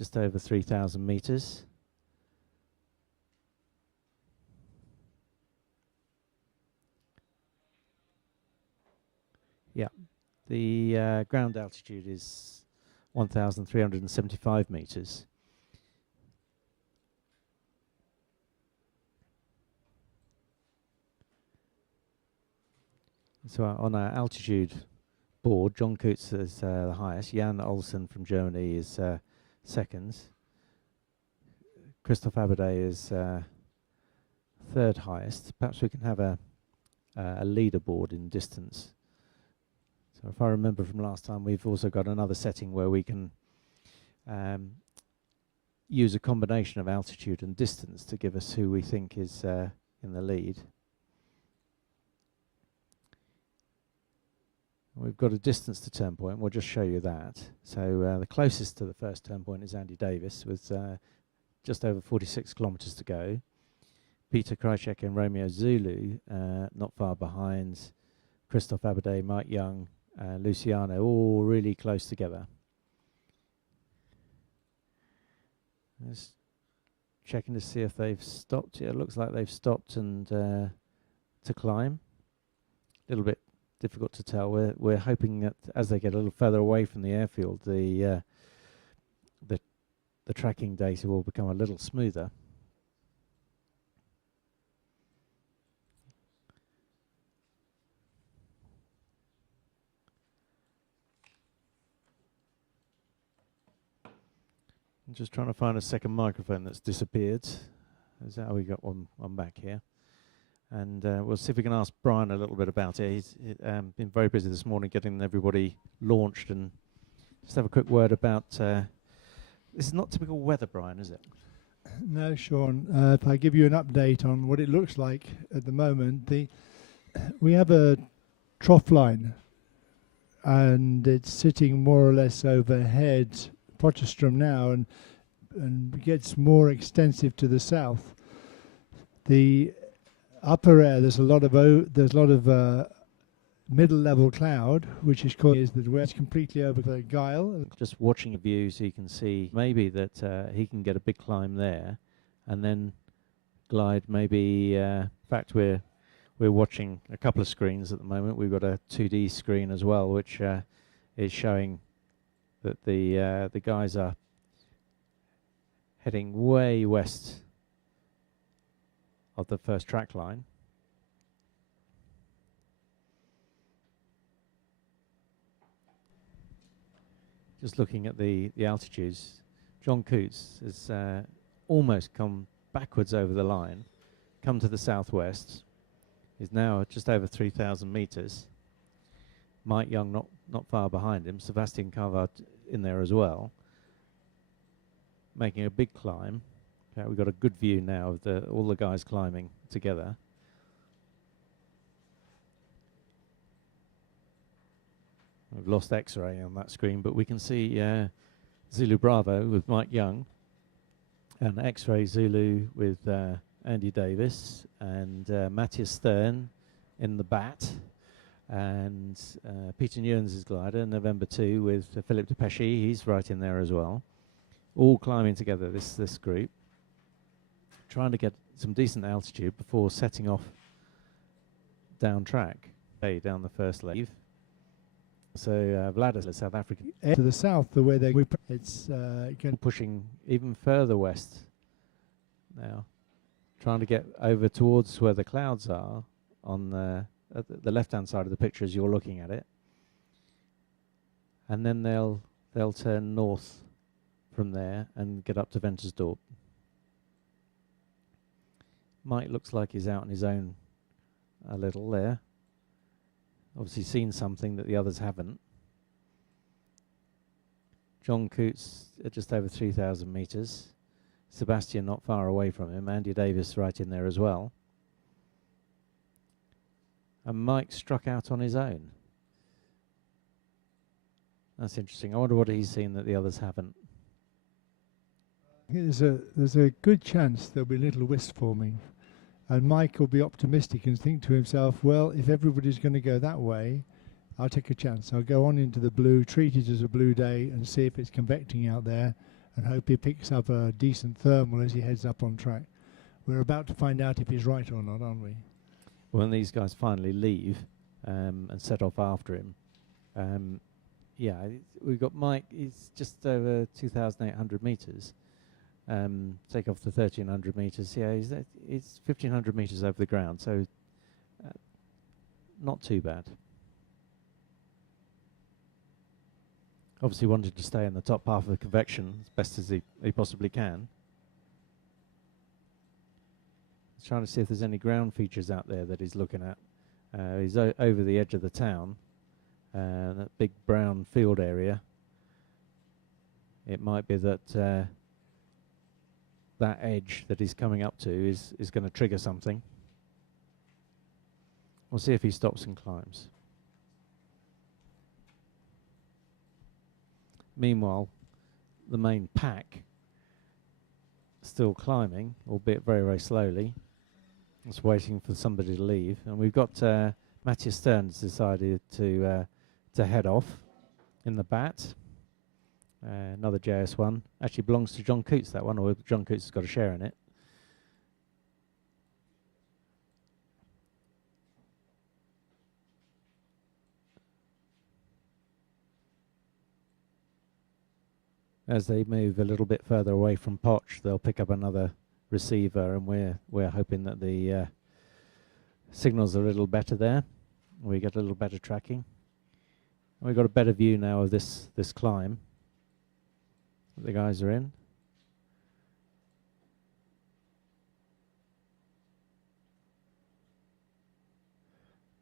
just over 3,000 meters. Yeah, the ground altitude is 1,375 meters. So on our altitude board, John Coutts is the highest. Jan Olsen from Germany is second. Christoph Aberdey is third highest. Perhaps we can have a leaderboard in distance. So if I remember from last time, we've also got another setting where we can use a combination of altitude and distance to give us who we think is in the lead. We've got a distance to turn point. We'll just show you that. So the closest to the first turn point is Andy Davis with just over 46 kilometers to go. Peter Krajcek and Romeo Zulu not far behind. Christoph Aberdey, Mike Young, Luciano, all really close together. Just checking to see if they've stopped. Yeah, it looks like they've stopped and to climb. A little bit difficult to tell. We're hoping that as they get a little further away from the airfield, the tracking data will become a little smoother. I'm just trying to find a second microphone that's disappeared. Is that how we got one back here? And we'll see if we can ask Brian a little bit about it. He's been very busy this morning getting everybody launched, and just have a quick word about, this is not typical weather, Brian, is it? No, Sean. If I give you an update on what it looks like at the moment, we have a trough line, and it's sitting more or less overhead Potchefstroom now, and gets more extensive to the south. The upper air, there's a lot of middle level cloud, which is called where it's completely over the Gyle. Just watching a view, so you can see maybe that he can get a big climb there, and then glide maybe. In fact, we're watching a couple of screens at the moment. We've got a 2D screen as well, which is showing that the guys are heading way west of the first track line. Just looking at the altitudes, John Coutts has almost come backwards over the line, come to the southwest. He's now just over 3,000 meters. Mike Young not far behind him. Sebastian Carvard in there as well, making a big climb. Okay, we've got a good view now of all the guys climbing together. We've lost X-ray on that screen, but we can see Zulu Bravo with Mike Young, and X-ray Zulu with Andy Davis, and Matthias Stern in the bat, and Peter Newens' glider, November 2, with Philip de Pesci. He's right in there as well. All climbing together, this group, trying to get some decent altitude before setting off down track, down the first leg. So Vladis, South Africa, to the south, the way it's pushing even further west now, trying to get over towards where the clouds are on the left-hand side of the picture as you're looking at it, and then they'll turn north from there and get up to Ventersdorp. Mike looks like he's out on his own a little there. Obviously seen something that the others haven't. John Coutts at just over 3,000 meters. Sebastian not far away from him. Andy Davis right in there as well. And Mike struck out on his own. That's interesting. I wonder what he's seen that the others haven't. There's a good chance there'll be a little wisp forming. And Mike will be optimistic and think to himself, well, if everybody's going to go that way, I'll take a chance. I'll go on into the blue, treat it as a blue day, and see if it's convecting out there, and hope he picks up a decent thermal as he heads up on track. We're about to find out if he's right or not, aren't we? When these guys finally leave and set off after him, yeah, we've got Mike. He's just over 2,800 meters. Take off the 1,300 meters. Yeah, he's 1,500 meters over the ground, so not too bad. Obviously wanted to stay in the top half of the convection as best as he possibly can. He's trying to see if there's any ground features out there that he's looking at. He's over the edge of the town, that big brown field area. It might be that that edge that he's coming up to is going to trigger something. We'll see if he stops and climbs. Meanwhile, the main pack still climbing, albeit very, very slowly. Just waiting for somebody to leave. And we've got Matthias Stern's decided to head off in the bat. Another JS1. Actually belongs to John Coots, that one, or John Coots has got a share in it. As they move a little bit further away from Potch, they'll pick up another receiver, and we're hoping that the signals are a little better there. We get a little better tracking. And we've got a better view now of this climb that the guys are in.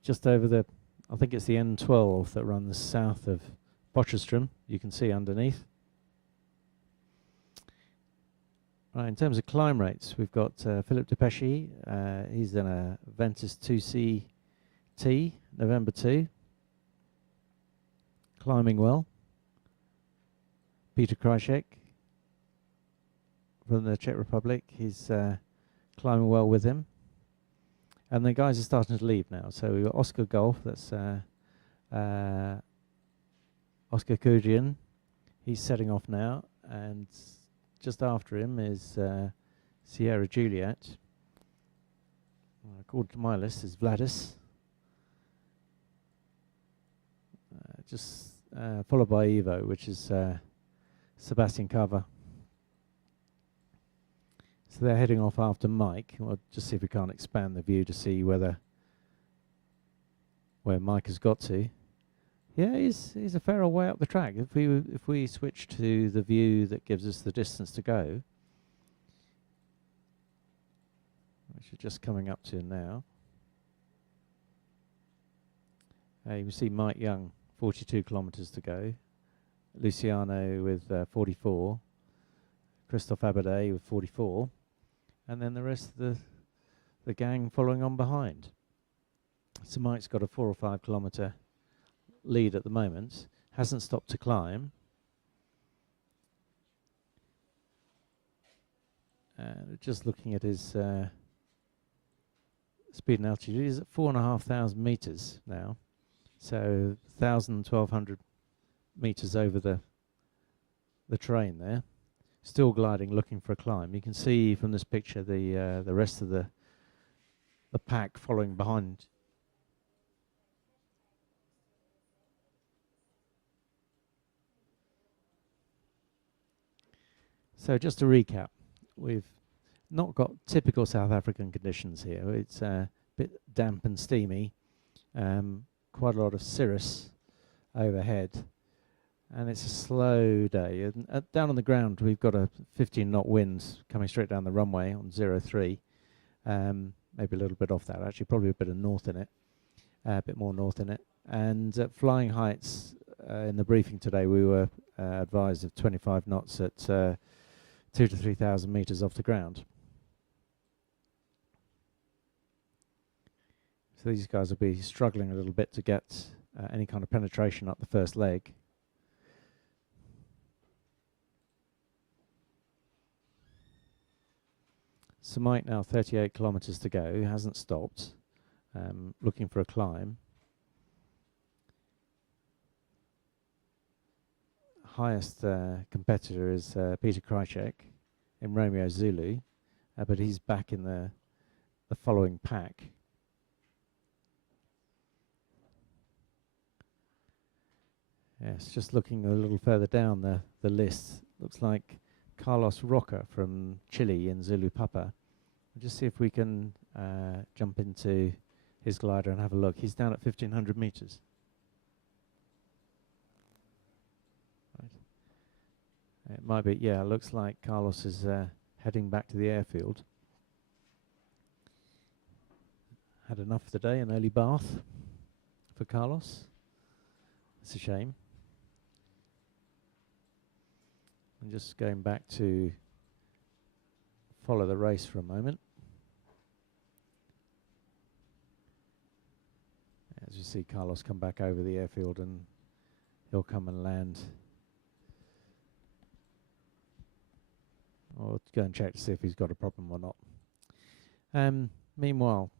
Just over the, I think it's the N12 that runs south of Potchefstroom. You can see underneath. Right, in terms of climb rates, we've got Philip Depeschi. He's in a Ventus 2CT, November 2. Climbing well. Peter Krysiek from the Czech Republic. He's climbing well with him. And the guys are starting to leave now. So we've got Oscar Golf, that's Oscar Kujian. He's setting off now. And just after him is Sierra Juliet. According to my list is Vladis. Just followed by Evo, which is Sebastian Cava. So they're heading off after Mike. We'll just see if we can't expand the view to see where Mike has got to. Yeah, he's a fair way up the track. If we switch to the view that gives us the distance to go, which is just coming up to now. You can see Mike Young, 42 kilometres to go. Luciano with 44. Christophe Abadet with 44. And then the rest of the gang following on behind. So Mike's got a 4 or 5 kilometre lead at the moment, hasn't stopped to climb. Just looking at his speed and altitude, he's at 4,500 meters now, so 1,200 meters over the terrain there. Still gliding, looking for a climb. You can see from this picture the rest of the pack following behind. So just to recap, we've not got typical South African conditions here. It's a bit damp and steamy, quite a lot of cirrus overhead, and it's a slow day. And down on the ground, we've got a 15-knot wind coming straight down the runway on 03, maybe a little bit off that, actually, probably a bit of north in it, a bit more north in it. And at flying heights, in the briefing today, we were advised of 25 knots at 2,000 to 3,000 meters off the ground. So these guys will be struggling a little bit to get any kind of penetration up the first leg. So Mike now 38 kilometers to go, hasn't stopped, looking for a climb. highest competitor is Peter Krychek in Romeo Zulu, but he's back in the following pack. Yes, just looking a little further down the list, looks like Carlos Roca from Chile in Zulu Papa. We'll just see if we can jump into his glider and have a look. He's down at 1,500 meters. Right. It might be, yeah, it looks like Carlos is heading back to the airfield. Had enough for the day, an early bath for Carlos. It's a shame. I'm just going back to follow the race for a moment. As you see Carlos come back over the airfield, and he'll come and land. Or go and check to see if he's got a problem or not. Meanwhile,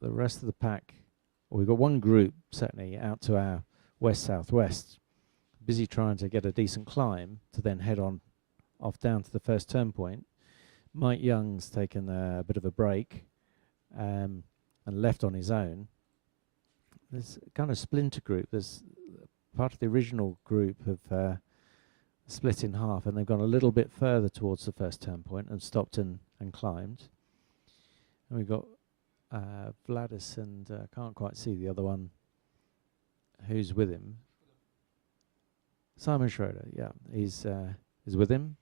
the rest of the pack, well, we've got one group certainly out to our west-southwest, busy trying to get a decent climb to then head on off down to the first turn point. Mike Young's taken a bit of a break and left on his own. There's a kind of splinter group. There's part of the original group have split in half, and they've gone a little bit further towards the first turn point and stopped and climbed. And we've got Vladis and can't quite see the other one who's with him. Simon Schroeder, yeah, he's with him.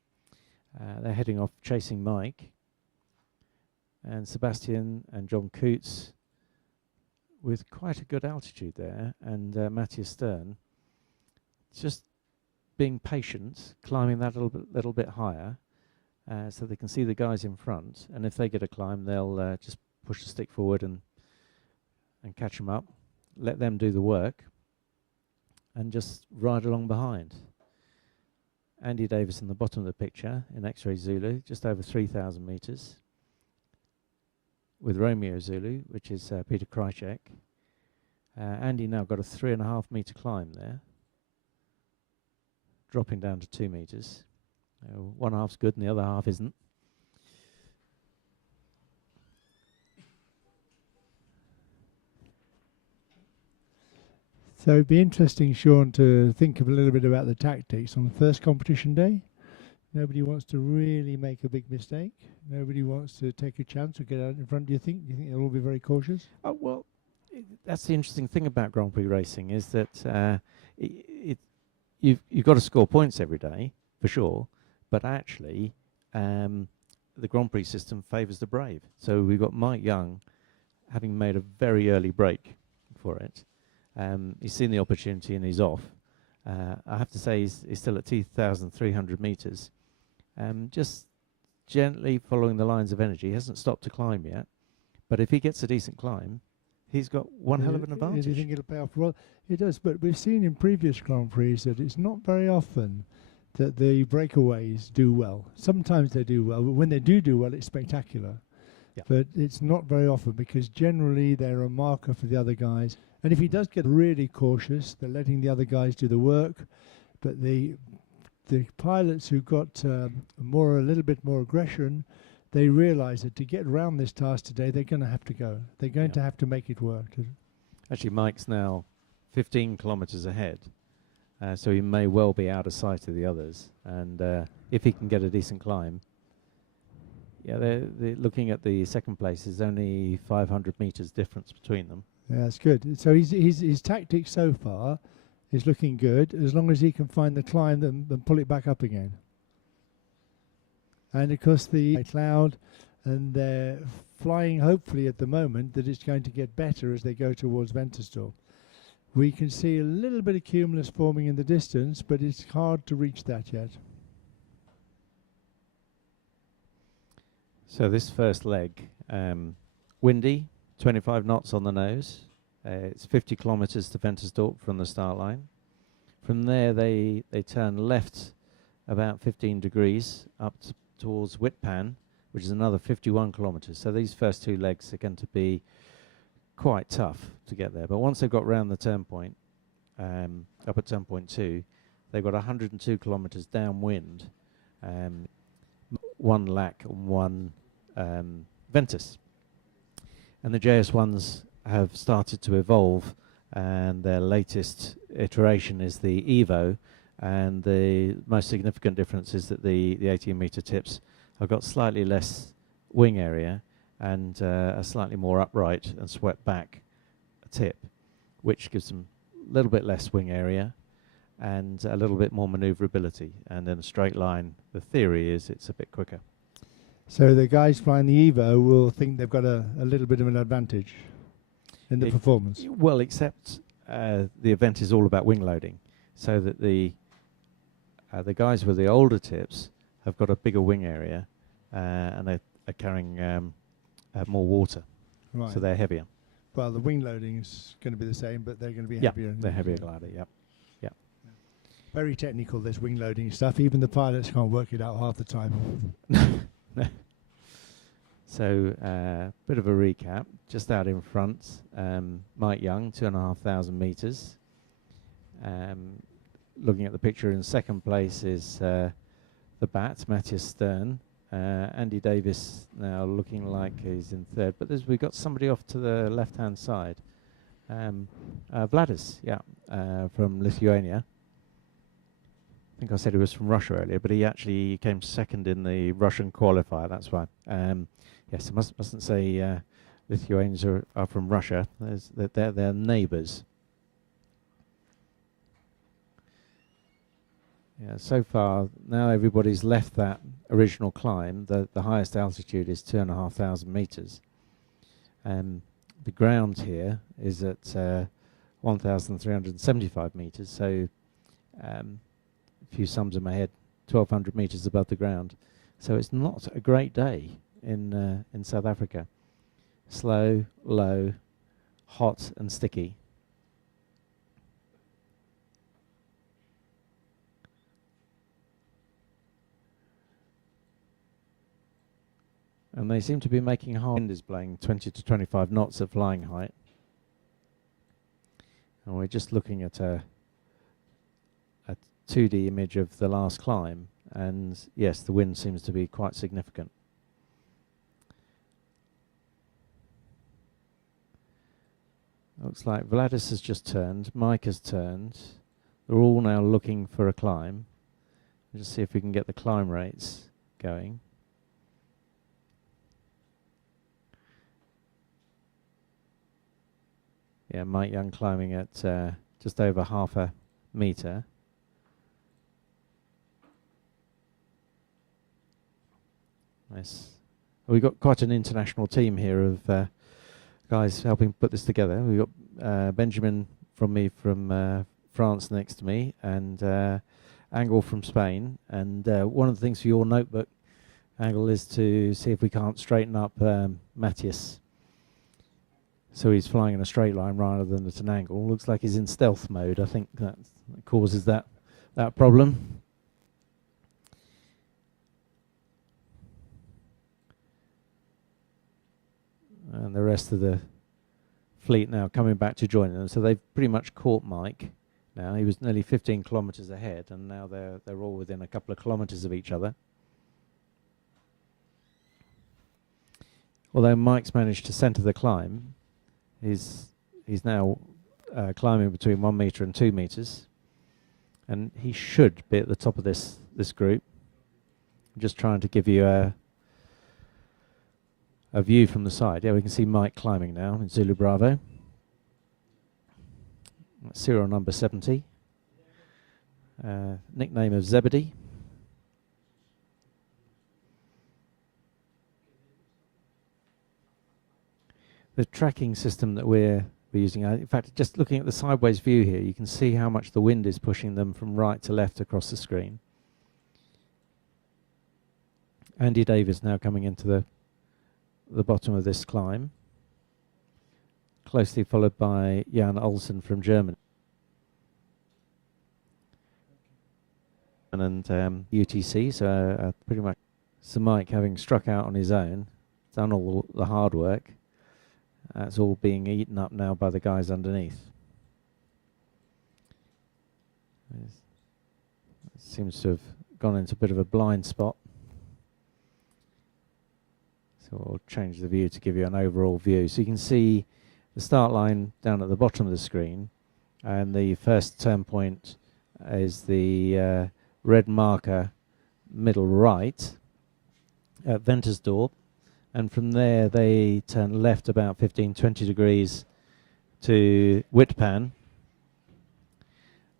They're heading off chasing Mike. And Sebastian and John Coots with quite a good altitude there, and Matthias Stern just being patient, climbing that little bit higher, so they can see the guys in front, and if they get a climb, they'll just push the stick forward and catch them up, let them do the work, and just ride along behind. Andy Davis in the bottom of the picture in X-Ray Zulu, just over 3,000 meters, with Romeo Zulu, which is Peter Krychek. Andy now got a 3.5 meter climb there, dropping down to 2 meters. One half's good and the other half isn't. So it'd be interesting, Sean, to think of a little bit about the tactics on the first competition day. Nobody wants to really make a big mistake. Nobody wants to take a chance or get out in front. Do you think they'll all be very cautious? Oh, well, that's the interesting thing about Grand Prix racing, is that you've got to score points every day, for sure, but actually the Grand Prix system favours the brave. So we've got Mike Young having made a very early break for it. He's seen the opportunity and he's off. I have to say he's still at 2,300 metres. Just gently following the lines of energy. He hasn't stopped to climb yet. But if he gets a decent climb, he's got one hell of an advantage. Do you think it'll pay off? Well, it does, but we've seen in previous Grand Prix that it's not very often that the breakaways do well. Sometimes they do well, but when they do well, it's spectacular. Yeah. But it's not very often, because generally they're a marker for the other guys. And if he does get really cautious, they're letting the other guys do the work. But the pilots who got a little bit more aggression, they realise that to get around this task today, they're going to have to go. They're going to have to make it work. Actually, Mike's now 15 kilometres ahead, so he may well be out of sight of the others. And if he can get a decent climb, yeah, they're looking at the second place. There's only 500 metres difference between them. Yeah, that's good. So his tactics so far is looking good, as long as he can find the climb and pull it back up again. And of course the cloud, and they're flying hopefully at the moment that it's going to get better as they go towards Ventersdorp. We can see a little bit of cumulus forming in the distance, but it's hard to reach that yet. So this first leg, windy, 25 knots on the nose. It's 50 kilometres to Ventersdorp from the start line. From there they turn left about 15 degrees up towards Witpan, which is another 51 kilometres. So these first two legs are going to be quite tough to get there. But once they've got round the turn point, up at turn point 2, they've got 102 kilometres downwind, one lac and one Ventus. And the JS1s have started to evolve, and their latest iteration is the Evo, and the most significant difference is that the 18-metre tips have got slightly less wing area and a slightly more upright and swept back tip, which gives them a little bit less wing area and a little bit more manoeuvrability. And in a straight line, the theory is it's a bit quicker. So the guys flying the Evo will think they've got a little bit of an advantage in the performance. Well, except the event is all about wing loading, so that the guys with the older tips have got a bigger wing area and are carrying more water, Right. so they're heavier. Well, the wing loading is going to be the same, but they're going to be Yeah, heavier. they're heavier glider, yep. Very technical, this wing loading stuff. Even the pilots can't work it out half the time. So, bit of a recap. Just out in front, Mike Young, 2,500 metres. Looking at the picture in second place is the Bat, Matthias Stern. Andy Davis now looking like he's in third. But we've got somebody off to the left-hand side. Vladis, from Lithuania. I think I said he was from Russia earlier, but he actually came second in the Russian qualifier, that's why. Yes, I mustn't say Lithuanians are from Russia. They're neighbours. Yeah, so far, now everybody's left that original climb. The highest altitude is 2,500 metres. The ground here is at 1,375 metres, so a few sums in my head, 1,200 metres above the ground. So it's not a great day in South Africa. Slow, low, hot and sticky. And they seem to be making hard. Wind is blowing 20 to 25 knots at flying height. And we're just looking at a 2D image of the last climb. And yes, the wind seems to be quite significant. Looks like Vladis has just turned, Mike has turned. They're all now looking for a climb. We'll just see if we can get the climb rates going. Yeah, Mike Young climbing at just over half a metre. Nice. We've got quite an international team here of guys helping put this together. We've got Benjamin from France next to me, and Angle from Spain. And one of the things for your notebook, Angle, is to see if we can't straighten up Matthias. So he's flying in a straight line rather than at an angle. Looks like he's in stealth mode. I think that causes that problem. And the rest of the fleet now coming back to join them. So they've pretty much caught Mike now. He was nearly 15 kilometres ahead, and now they're all within a couple of kilometres of each other. Although Mike's managed to centre the climb, he's now climbing between 1 metre and 2 metres, and he should be at the top of this group. I'm just trying to give you a view from the side. Yeah, we can see Mike climbing now in Zulu Bravo. That's serial number 70. Nickname of Zebedee. The tracking system that we're using, in fact, just looking at the sideways view here, you can see how much the wind is pushing them from right to left across the screen. Andy Davis now coming into the bottom of this climb, closely followed by Jan Olsen from Germany. And UTC, so pretty much Sir Mike, having struck out on his own, done all the hard work. That's all being eaten up now by the guys underneath. seems to have gone into a bit of a blind spot. So we'll change the view to give you an overall view. So you can see the start line down at the bottom of the screen, and the first turn point is the red marker middle right at Ventersdorp, and from there they turn left about 15-20 degrees to Wittpan,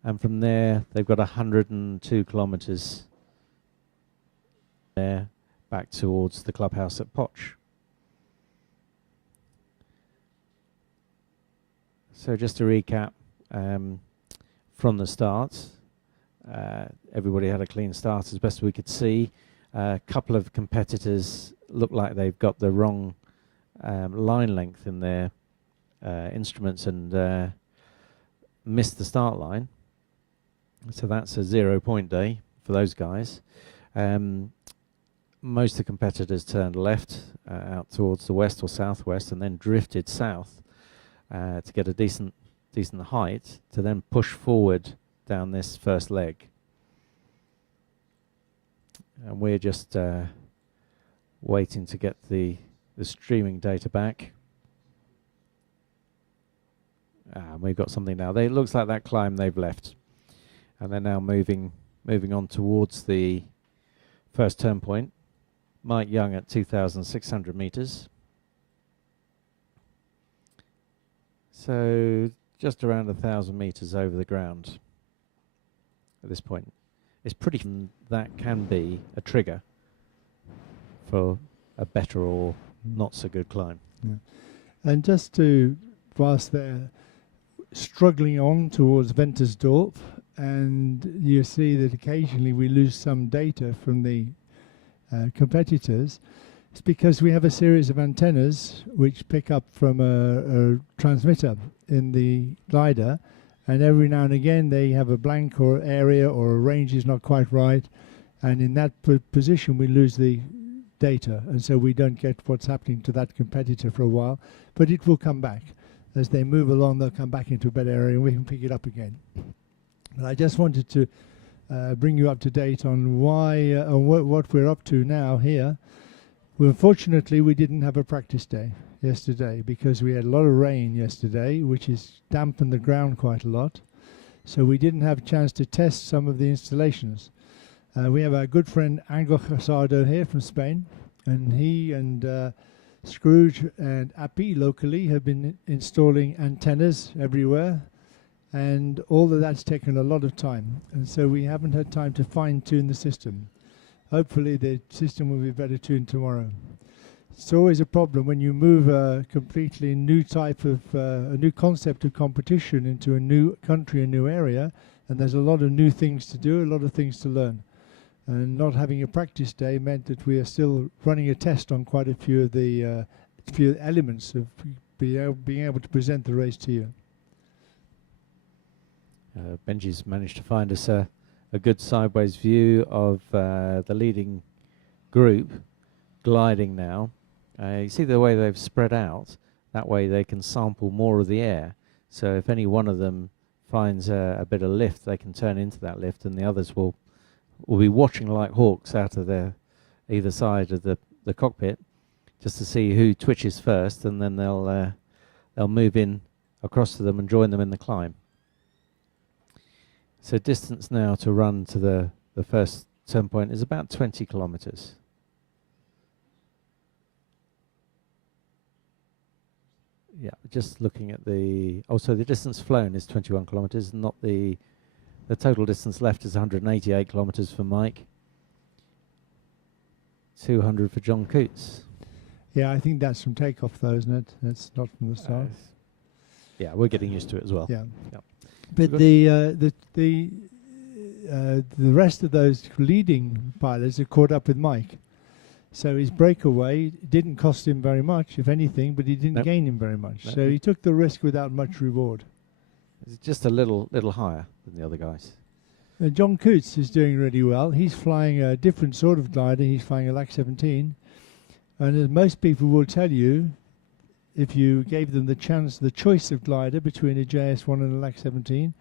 and from there they've got 102 kilometers there back towards the clubhouse at Poch. So just to recap, from the start, everybody had a clean start as best we could see. A couple of competitors look like they've got the wrong line length in their instruments and missed the start line. So that's a 0 point day for those guys. Most of the competitors turned left out towards the west or southwest and then drifted south to get a decent height to then push forward down this first leg. And we're just waiting to get the streaming data back. And we've got something now. It looks like that climb they've left. And they're now moving on towards the first turn point. Mike Young at 2,600 meters. So just around 1,000 meters over the ground at this point. It's pretty that can be a trigger for a better or not so good climb. Yeah. And just to, whilst they're struggling on towards Ventersdorp, and you see that occasionally we lose some data from the competitors, it's because we have a series of antennas which pick up from a transmitter in the glider, and every now and again they have a blank or area or a range is not quite right, and in that position we lose the data, and so we don't get what's happening to that competitor for a while, but it will come back. As they move along, they'll come back into a better area and we can pick it up again. But I just wanted to bring you up to date on why, what we're up to now here. Well, unfortunately, we didn't have a practice day yesterday because we had a lot of rain yesterday, which has dampened the ground quite a lot. So we didn't have a chance to test some of the installations. We have our good friend Angel Casado here from Spain, and he and Scrooge and Appy locally have been installing antennas everywhere, and all of that's taken a lot of time, and so we haven't had time to fine-tune the system. Hopefully the system will be better tuned tomorrow. It's always a problem when you move a completely new type of a new concept of competition into a new country, a new area, and there's a lot of new things to do, a lot of things to learn. And not having a practice day meant that we are still running a test on quite a few of the few elements of being able to present the race to you. Benji's managed to find us a good sideways view of the leading group gliding now. You see the way they've spread out, that way they can sample more of the air. So if any one of them finds a bit of lift, they can turn into that lift, and the others will be watching like hawks out of their either side of the cockpit just to see who twitches first, and then they'll move in across to them and join them in the climb. So distance now to run to the first turn point is about 20 kilometers. Yeah, just looking at so the distance flown is 21 kilometers, not the total distance left is 188 kilometers for Mike. 200 for John Coots. Yeah, I think that's from takeoff though, isn't it? That's not from the start. Yeah, we're getting used to it as well. Yeah. Yep. But the rest of those leading pilots have caught up with Mike. So his breakaway didn't cost him very much, if anything, but he didn't gain him very much. So he took the risk without much reward. It's just a little higher than the other guys. John Coots is doing really well. He's flying a different sort of glider. He's flying a LAC 17. And as most people will tell you, if you gave them the choice of glider between a JS1 and a LAC 17,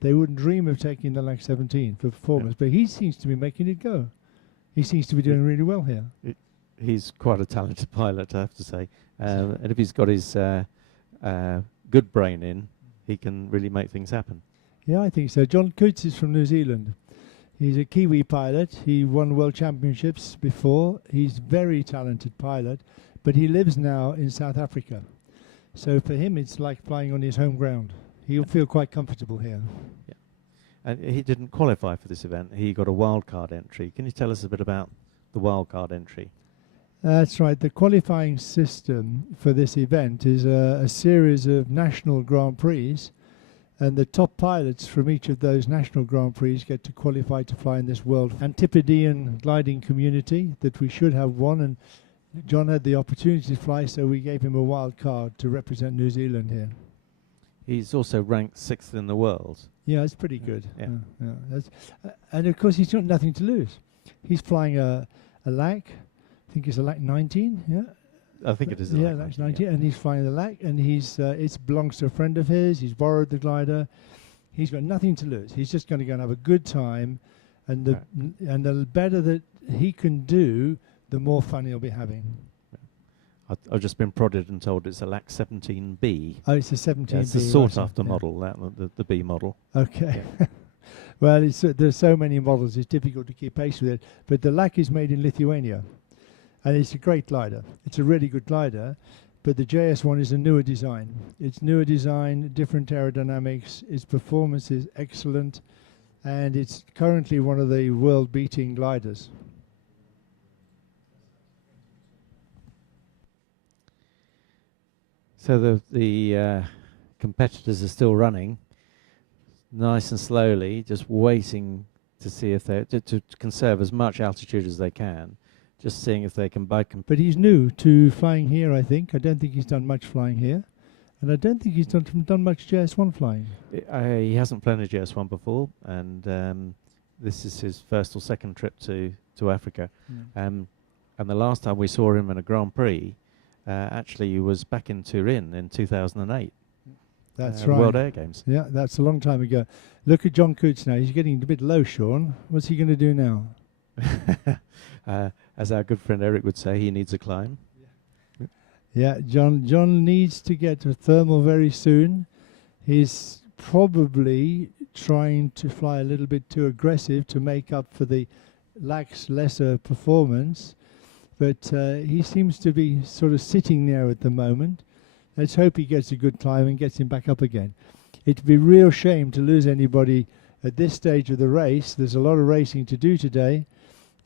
they wouldn't dream of taking the LAC 17 for performance, but he seems to be making it go. He seems to be doing really well here. He's quite a talented pilot, I have to say. And if he's got his good brain in, he can really make things happen. Yeah, I think so. John Coots is from New Zealand. He's a Kiwi pilot. He won World Championships before. He's a very talented pilot, but he lives now in South Africa. So for him, it's like flying on his home ground. He'll feel quite comfortable here. Yeah. And he didn't qualify for this event. He got a wildcard entry. Can you tell us a bit about the wildcard entry? That's right. The qualifying system for this event is a series of national Grand Prix, and the top pilots from each of those national Grand Prix get to qualify to fly in this World Antipodean gliding community that we should have won, and John had the opportunity to fly, so we gave him a wild card to represent New Zealand here. He's also ranked 6th in the world. Yeah, it's pretty good. Yeah. That's, and of course, he's got nothing to lose. He's flying a LAC, I think it's a LAC 19, yeah? I think it is. Yeah, LAC 19, and he's flying the LAC, and it belongs to a friend of his. He's borrowed the glider. He's got nothing to lose. He's just going to go and have a good time, and the better that he can do, the more fun he'll be having. I've just been prodded and told it's a LAC 17B. Oh, it's a 17B. Yeah, it's a sought-after model, the B model. Okay. Yeah. Well, there's so many models, it's difficult to keep pace with it. But the LAC is made in Lithuania, and it's a great glider. It's a really good glider, but the JS1 is a newer design. It's newer design, different aerodynamics, its performance is excellent, and it's currently one of the world-beating gliders. So the competitors are still running, nice and slowly, just waiting to see if they to conserve as much altitude as they can, just seeing if they can bike. But he's new to flying here, I think. I don't think he's done much flying here, and I don't think he's done much JS1 flying. He hasn't flown a JS1 before, and this is his first or second trip to Africa. And the last time we saw him in a Grand Prix, actually, he was back in Turin in 2008. That's right. World Air Games. Yeah, that's a long time ago. Look at John Coots now. He's getting a bit low, Sean. What's he going to do now? As our good friend Eric would say, he needs a climb. Yeah, John needs to get to thermal very soon. He's probably trying to fly a little bit too aggressive to make up for the LAC's lesser performance. But he seems to be sort of sitting there at the moment. Let's hope he gets a good climb and gets him back up again. It'd be a real shame to lose anybody at this stage of the race. There's a lot of racing to do today,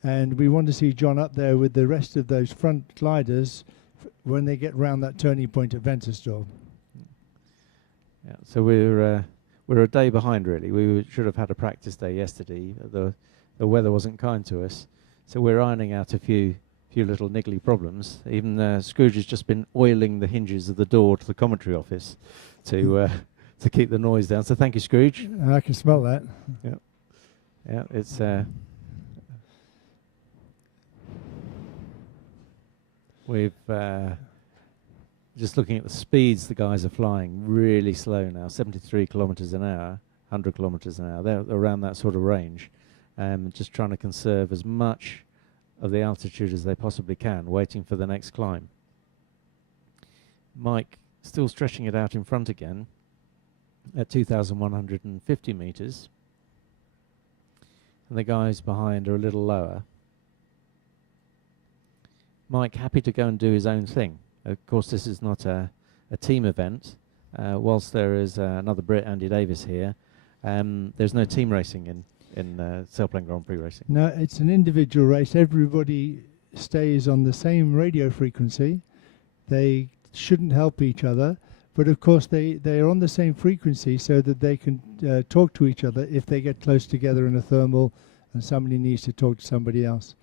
and we want to see John up there with the rest of those front gliders when they get round that turning point at Ventersdorp. Yeah, so we're a day behind, really. We should have had a practice day yesterday. The weather wasn't kind to us, so we're ironing out a few little niggly problems. Even Scrooge has just been oiling the hinges of the door to the commentary office to keep the noise down. So thank you, Scrooge. I can smell that. Yeah, it's we've just looking at the speeds the guys are flying, really slow now, 73 kilometers an hour, 100 kilometers an hour. They're around that sort of range, just trying to conserve as much of the altitude as they possibly can, waiting for the next climb. Mike still stretching it out in front again at 2,150 meters. And the guys behind are a little lower. Mike happy to go and do his own thing. Of course, this is not a team event. Whilst there is another Brit, Andy Davis, here, there's no team racing in Sailplane Grand Prix racing. No, it's an individual race. Everybody stays on the same radio frequency. They shouldn't help each other, but of course they are on the same frequency so that they can talk to each other if they get close together in a thermal and somebody needs to talk to somebody else.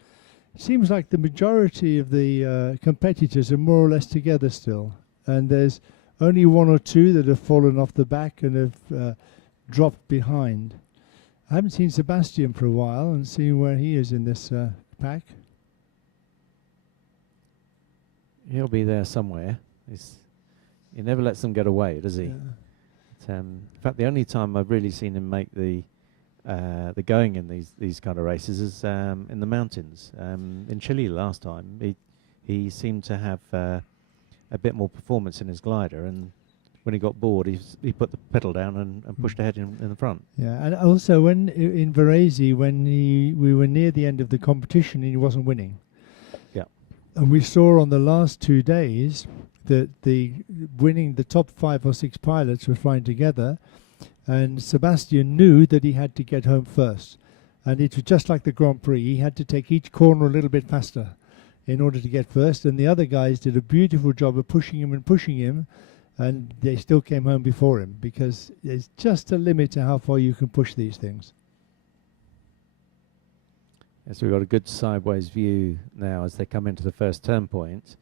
It seems like the majority of the competitors are more or less together still, and there's only one or two that have fallen off the back and have dropped behind. I haven't seen Sebastian for a while and seen where he is in this pack. He'll be there somewhere. He never lets them get away, does he? Yeah. in fact, the only time I've really seen him make the going in these kind of races is in the mountains. In Chile last time, he seemed to have a bit more performance in his glider, and when he got bored, he put the pedal down and pushed ahead in the front. Yeah, and also when in Varese, when we were near the end of the competition, he wasn't winning. Yeah, and we saw on the last 2 days that the top 5 or 6 pilots were flying together, and Sebastian knew that he had to get home first, and it was just like the Grand Prix. He had to take each corner a little bit faster in order to get first, and the other guys did a beautiful job of pushing him, and they still came home before him, because there's just a limit to how far you can push these things. So we've got a good sideways view now as they come into the first turn point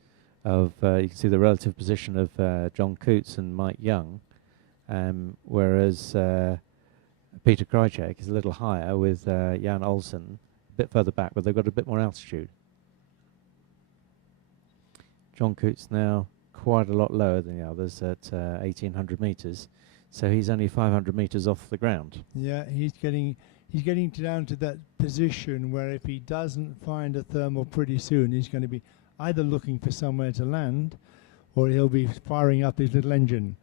of, you can see the relative position of John Coots and Mike Young, whereas Peter Krajicek is a little higher with Jan Olsen a bit further back, but they've got a bit more altitude. John Coots now quite a lot lower than the others at 1,800 meters, so he's only 500 meters off the ground. Yeah, he's getting down to that position where if he doesn't find a thermal pretty soon, he's going to be either looking for somewhere to land, or he'll be firing up his little engine,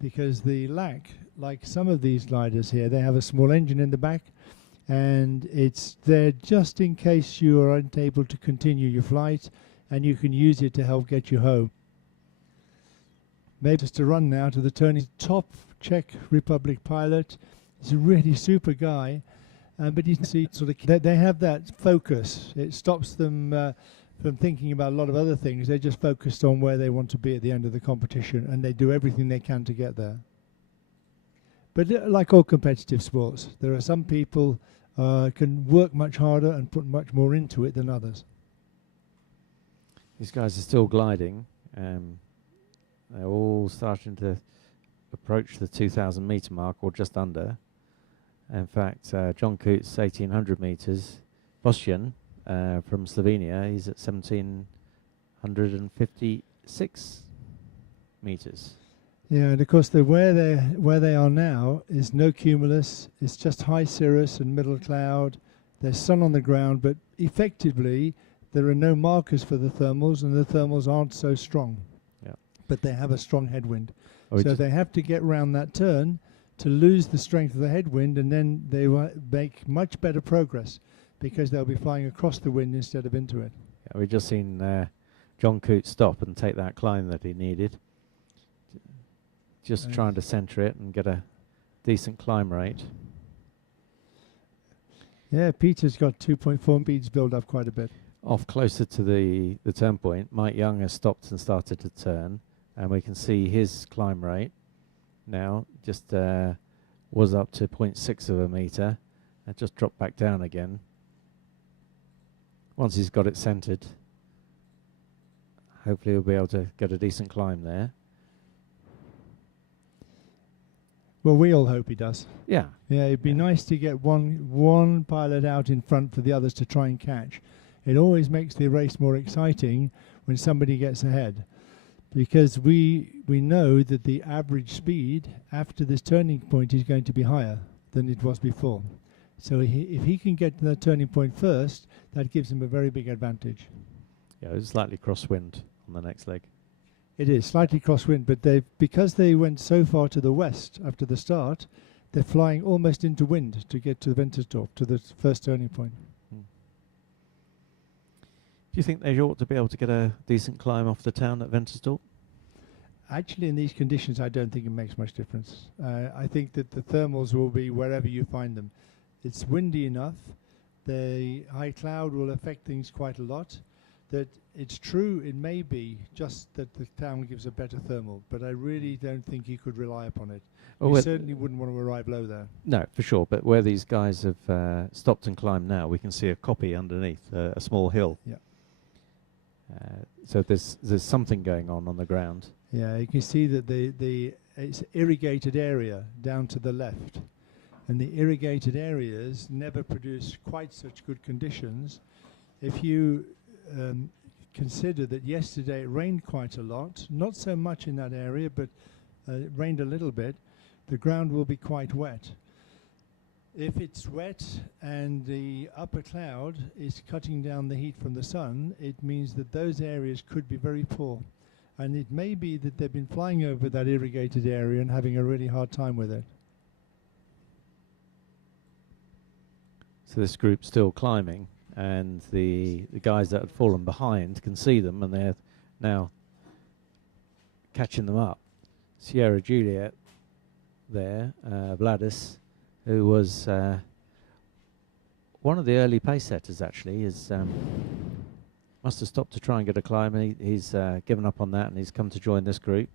because the LAC, like some of these gliders here, they have a small engine in the back, and it's there just in case you are unable to continue your flight, and you can use it to help get you home. Maybe just to run now to the turning. Top Czech Republic pilot. He's a really super guy, but you can see sort of they have that focus. It stops them from thinking about a lot of other things. They're just focused on where they want to be at the end of the competition, and they do everything they can to get there. But like all competitive sports, there are some people can work much harder and put much more into it than others. These guys are still gliding. They're all starting to approach the 2,000 meter mark, or just under. In fact, John Coots 1,800 meters. Bosjan from Slovenia, he's at 1,756 meters. Yeah, and of course where they are now is no cumulus. It's just high cirrus and middle cloud. There's sun on the ground, but effectively there are no markers for the thermals, and the thermals aren't so strong. Yeah. But they have a strong headwind. Oh, So they have to get round that turn to lose the strength of the headwind, and then they make much better progress, because they'll be flying across the wind instead of into it. Yeah, we've just seen John Coots stop and take that climb that he needed. Just trying to centre it and get a decent climb rate. Yeah, Peter's got 2.4 speeds build up quite a bit. Off closer to the turn point, Mike Young has stopped and started to turn, and we can see his climb rate now just was up to 0.6 of a metre and just dropped back down again. Once he's got it centred, hopefully he'll be able to get a decent climb there. Well, we all hope he does. Yeah. Yeah, it'd be nice to get one pilot out in front for the others to try and catch. It always makes the race more exciting when somebody gets ahead, because we know that the average speed after this turning point is going to be higher than it was before. So if he can get to that turning point first, that gives him a very big advantage. Yeah, it's slightly crosswind on the next leg. It is slightly crosswind, but because they went so far to the west after the start, they're flying almost into wind to get to Ventersdorp, to the first turning point. Do you think they ought to be able to get a decent climb off the town at Ventersdorp? Actually, in these conditions, I don't think it makes much difference. I think that the thermals will be wherever you find them. It's windy enough. The high cloud will affect things quite a lot. That it's true, it may be just that the town gives a better thermal, but I really don't think you could rely upon it. Oh, You certainly wouldn't want to arrive low there. No, for sure. But where these guys have stopped and climbed now, we can see a copy underneath, a small hill. Yeah. So there's something going on the ground. Yeah, you can see that it's irrigated area down to the left, and the irrigated areas never produce quite such good conditions. If you consider that yesterday it rained quite a lot, not so much in that area, but it rained a little bit, the ground will be quite wet. If it's wet and the upper cloud is cutting down the heat from the sun, it means that those areas could be very poor. And it may be that they've been flying over that irrigated area and having a really hard time with it. So this group's still climbing, and the guys that had fallen behind can see them, and they're now catching them up. Sierra Juliet there, Vladis, who was one of the early pace setters actually, must have stopped to try and get a climb. He's given up on that, and he's come to join this group.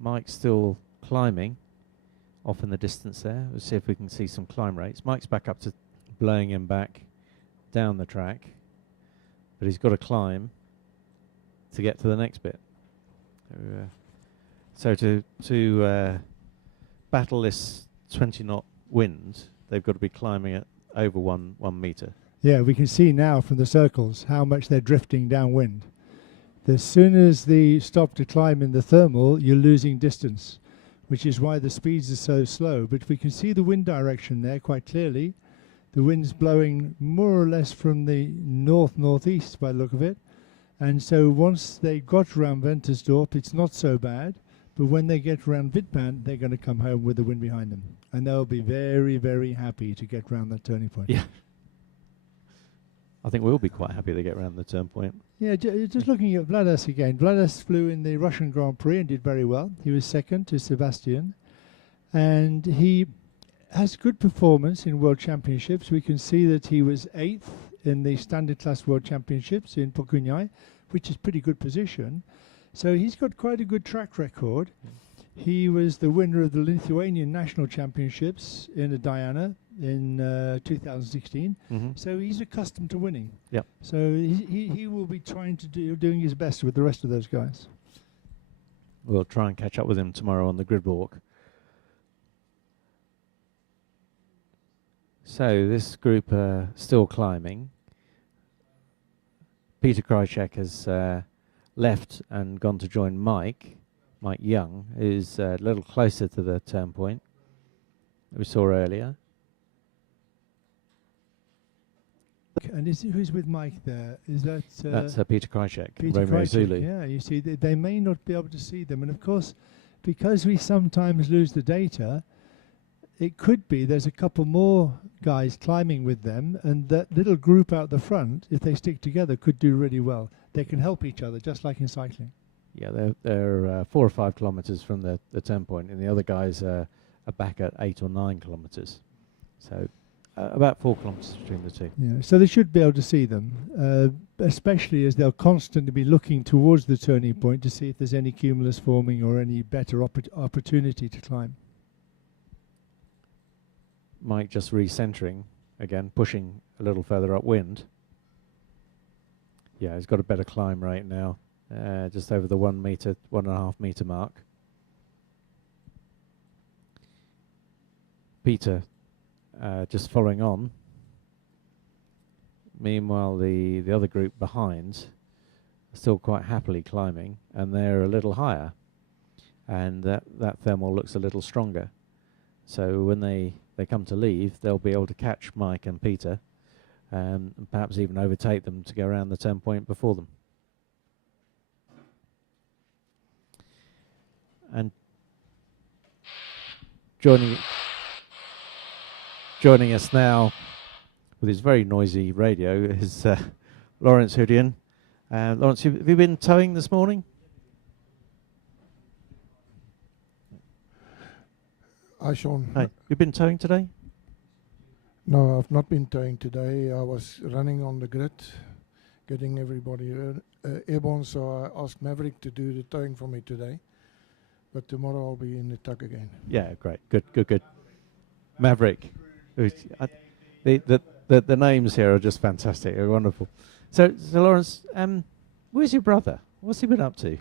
Mike's still climbing off in the distance there. We'll see if we can see some climb rates. Mike's back up to blowing him back down the track, but he's got to climb to get to the next bit. So to battle this 20-knot wind, they've got to be climbing at over one meter. Yeah, we can see now from the circles how much they're drifting downwind. As soon as they stop to climb in the thermal, you're losing distance, which is why the speeds are so slow. But we can see the wind direction there quite clearly. The wind's blowing more or less from the north-northeast by the look of it. And so once they got around Ventersdorp, it's not so bad. But when they get around Wittband, they're going to come home with the wind behind them. And they'll be very, very happy to get around that turning point. Yeah. I think we'll be quite happy to get around the turn point. Yeah, just looking at Vladas again. Vladas flew in the Russian Grand Prix and did very well. He was second to Sebastian. And he has good performance in World Championships. We can see that he was 8th in the Standard Class World Championships in Pokunyai, which is pretty good position. So he's got quite a good track record. He was the winner of the Lithuanian National Championships in Diana in 2016. So he's accustomed to winning. Yep. So he will be trying to doing his best with the rest of those guys. We'll try and catch up with him tomorrow on the grid walk. So this group are still climbing. Peter Krychek has left and gone to join Mike Young, who's a little closer to the turn point that we saw earlier. And who's with Mike there? Is that that's Peter Krychek, Peter Romeo Krychek? Zulu. Yeah, you see, they may not be able to see them, and of course, because we sometimes lose the data, it could be there's a couple more guys climbing with them, and that little group out the front, if they stick together, could do really well. They can help each other, just like in cycling. Yeah, they're 4 or 5 kilometers from the turn point, and the other guys are back at 8 or 9 kilometers. So about 4 kilometers between the two. Yeah, so they should be able to see them, especially as they'll constantly be looking towards the turning point to see if there's any cumulus forming or any better opportunity to climb. Mike just recentering again, pushing a little further upwind. Yeah, he's got a better climb rate now, just over the 1.5 meter mark. Peter just following on. Meanwhile, the other group behind are still quite happily climbing, and they're a little higher, and that thermal looks a little stronger. So when they come to leave, they'll be able to catch Mike and Peter, and perhaps even overtake them to go around the turn point before them. And joining us now with his very noisy radio is Lawrence Hoodian. Lawrence, have you been towing this morning? Hi, Sean. Hi. You've been towing today? No, I've not been towing today. I was running on the grid, getting everybody airborne, so I asked Maverick to do the towing for me today. But tomorrow I'll be in the tug again. Yeah, great. Good. Maverick. The names here are just fantastic. They're wonderful. So Lawrence, where's your brother? What's he been up to?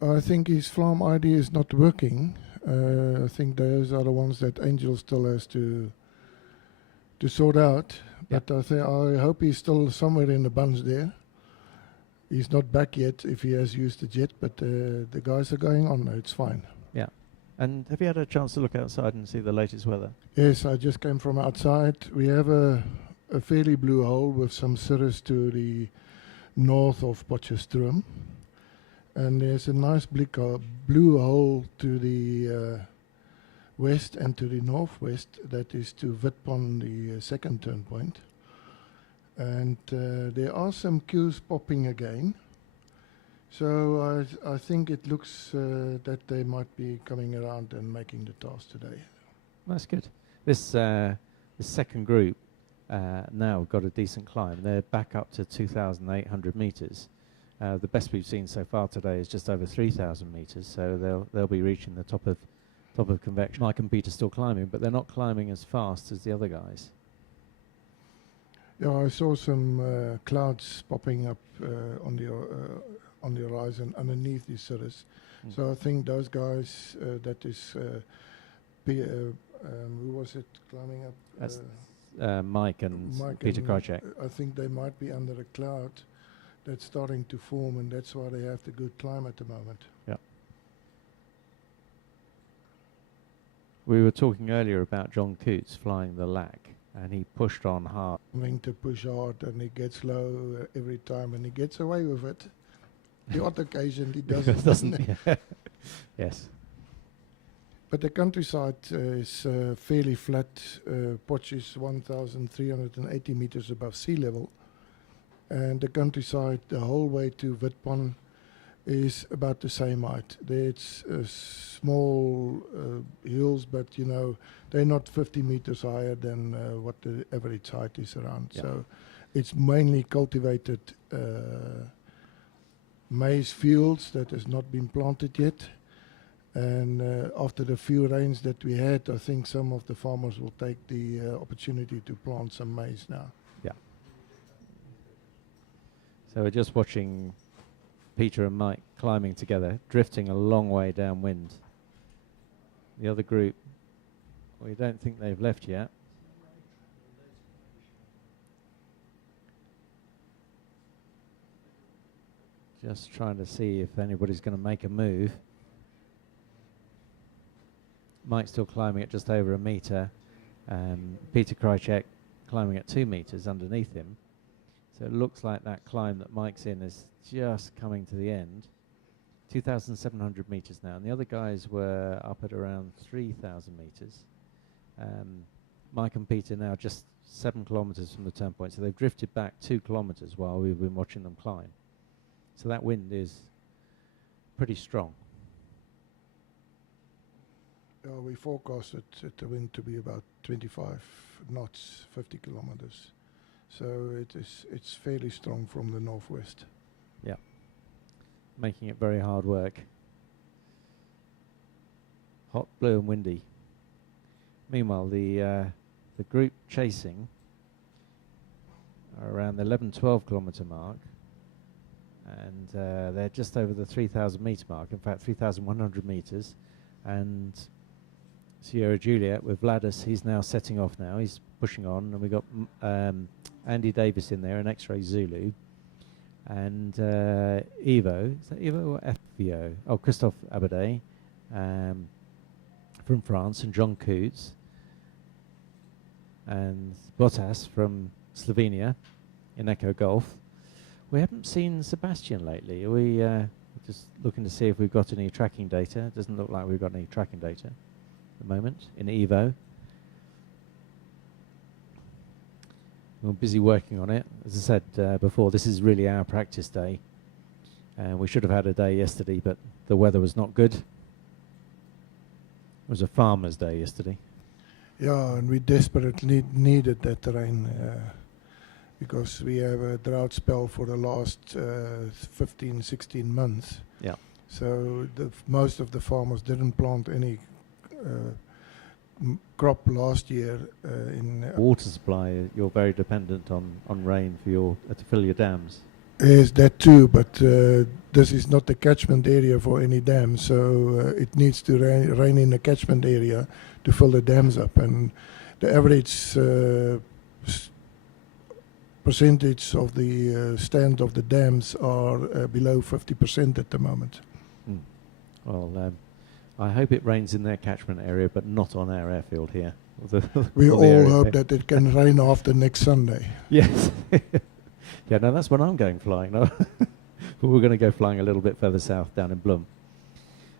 I think his FLAM ID is not working. I think those are the ones that Angel still has to sort out. Yep. But I hope he's still somewhere in the buns there. He's not back yet if he has used it yet, but the guys are going on. It's fine. Yeah. And have you had a chance to look outside and see the latest weather? Yes, I just came from outside. We have a fairly blue hole with some cirrus to the north of Potchefstroom. And there's a nice blue hole to the west and to the northwest that is to Witpon, the second turn point. And there are some cues popping again. So I think it looks that they might be coming around and making the task today. That's good. This second group now got a decent climb. They're back up to 2,800 meters. The best we've seen so far today is just over 3,000 meters. So they'll be reaching the top of convection. Mike and Peter still climbing, but they're not climbing as fast as the other guys. Yeah, I saw some clouds popping up on the horizon underneath the cirrus. So I think those guys, that is, who was it climbing up? That's Mike and Peter Krajcek. I think they might be under a cloud that's starting to form, and that's why they have the good climb at the moment. Yeah. We were talking earlier about John Coots flying the LAC, and he pushed on hard. Having to push hard, and he gets low every time, and he gets away with it. The odd occasion he doesn't. Yeah. Yes. But the countryside is fairly flat. Potch is 1,380 meters above sea level. And the countryside, the whole way to Witpon, is about the same height. It's small hills, but you know, they're not 50 meters higher than what the average height is around. Yeah. So it's mainly cultivated maize fields that has not been planted yet. And after the few rains that we had, I think some of the farmers will take the opportunity to plant some maize now. Yeah. So we're just watching Peter and Mike climbing together, drifting a long way downwind. The other group, we don't think they've left yet. Just trying to see if anybody's going to make a move. Mike's still climbing at just over a meter. Peter Krajcek climbing at 2 meters underneath him. So it looks like that climb that Mike's in is just coming to the end. 2,700 meters now, and the other guys were up at around 3,000 meters. Mike and Peter now just 7 kilometers from the turn point, so they've drifted back 2 kilometers while we've been watching them climb. So that wind is pretty strong. We forecasted the wind to be about 25 knots, 50 kilometers. So it's fairly strong from the northwest. Yeah, making it very hard work. Hot, blue and windy. Meanwhile, the group chasing are around the 11-12 kilometer mark, and they're just over the 3,000 meter mark, in fact 3,100 meters. And Sierra Juliet with Vladis, he's now setting off now, he's pushing on, and we've got Andy Davis in there, an X-Ray Zulu, and Evo, is that Evo or FVO? Oh, Christophe Abadé from France, and John Coots, and Bottas from Slovenia in Echo Golf. We haven't seen Sebastian lately. Are we just looking to see if we've got any tracking data? It doesn't look like we've got any tracking data at the moment in Evo. We're busy working on it. As I said before, this is really our practice day. We should have had a day yesterday, but the weather was not good. It was a farmer's day yesterday. Yeah, and we desperately needed that rain because we have a drought spell for the last 15, 16 months. Yeah. So most of the farmers didn't plant any crop last year. Water supply, you're very dependent on rain for to fill your dams. Yes, that too, but this is not the catchment area for any dam, so it needs to rain in the catchment area to fill the dams up, and the average percentage of the stand of the dams are below 50% at the moment. Well, I hope it rains in their catchment area, but not on our airfield here. We Or the all area hope here. that it can rain after next Sunday. Yes. Yeah, no, that's when I'm going flying. No. But we're going to go flying a little bit further south down in Bloom.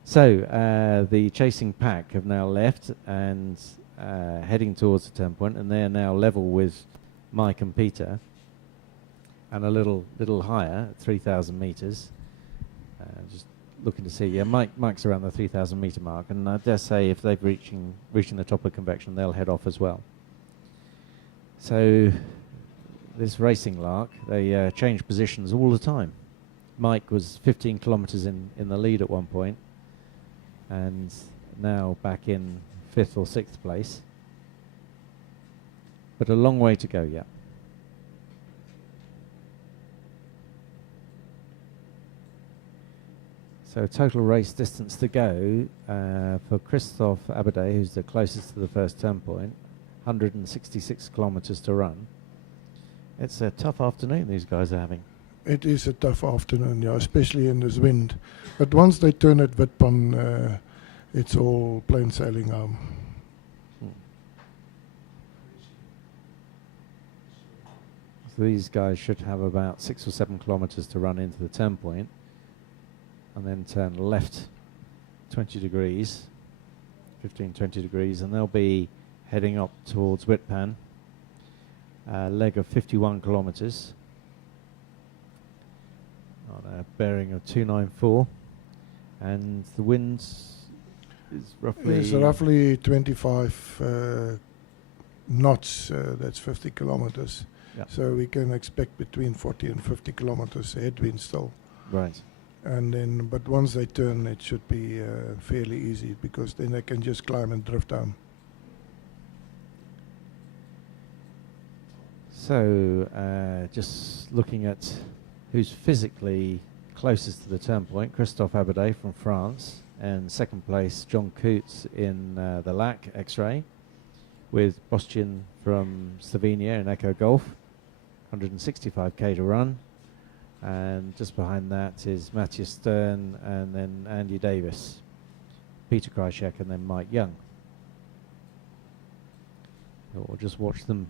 So the chasing pack have now left and heading towards the turn point, and they're now level with Mike and Peter, and a little higher, 3,000 meters. Just looking to see, yeah, Mike's around the 3,000 meter mark, and I dare say if they're reaching the top of convection, they'll head off as well. So this racing lark, they change positions all the time. Mike was 15 kilometers in the lead at one point, and now back in 5th or 6th place. But a long way to go yet. So total race distance to go for Christophe Abadé, who's the closest to the first turn point, 166 kilometers to run. It's a tough afternoon these guys are having. It is a tough afternoon, yeah, especially in this wind. But once they turn at Witpan, it's all plain sailing home. So these guys should have about 6 or 7 kilometers to run into the turn point, and then turn left 20 degrees, 15, 20 degrees, and they'll be heading up towards Witpan, a leg of 51 kilometers. On a bearing of 294, and the wind is roughly... It's roughly 25 knots, that's 50 kilometers. Yeah. So we can expect between 40 and 50 kilometers headwind still. Right. And then, but once they turn, it should be fairly easy, because then they can just climb and drift down. So just looking at who's physically closest to the turn point, Christophe Abadé from France, and second place John Coots in the LAC X-Ray, with Bostian from Slovenia in Echo Golf, 165k to run, and just behind that is Matthias Stern, and then Andy Davis, Peter Krychek, and then Mike Young. We'll just watch them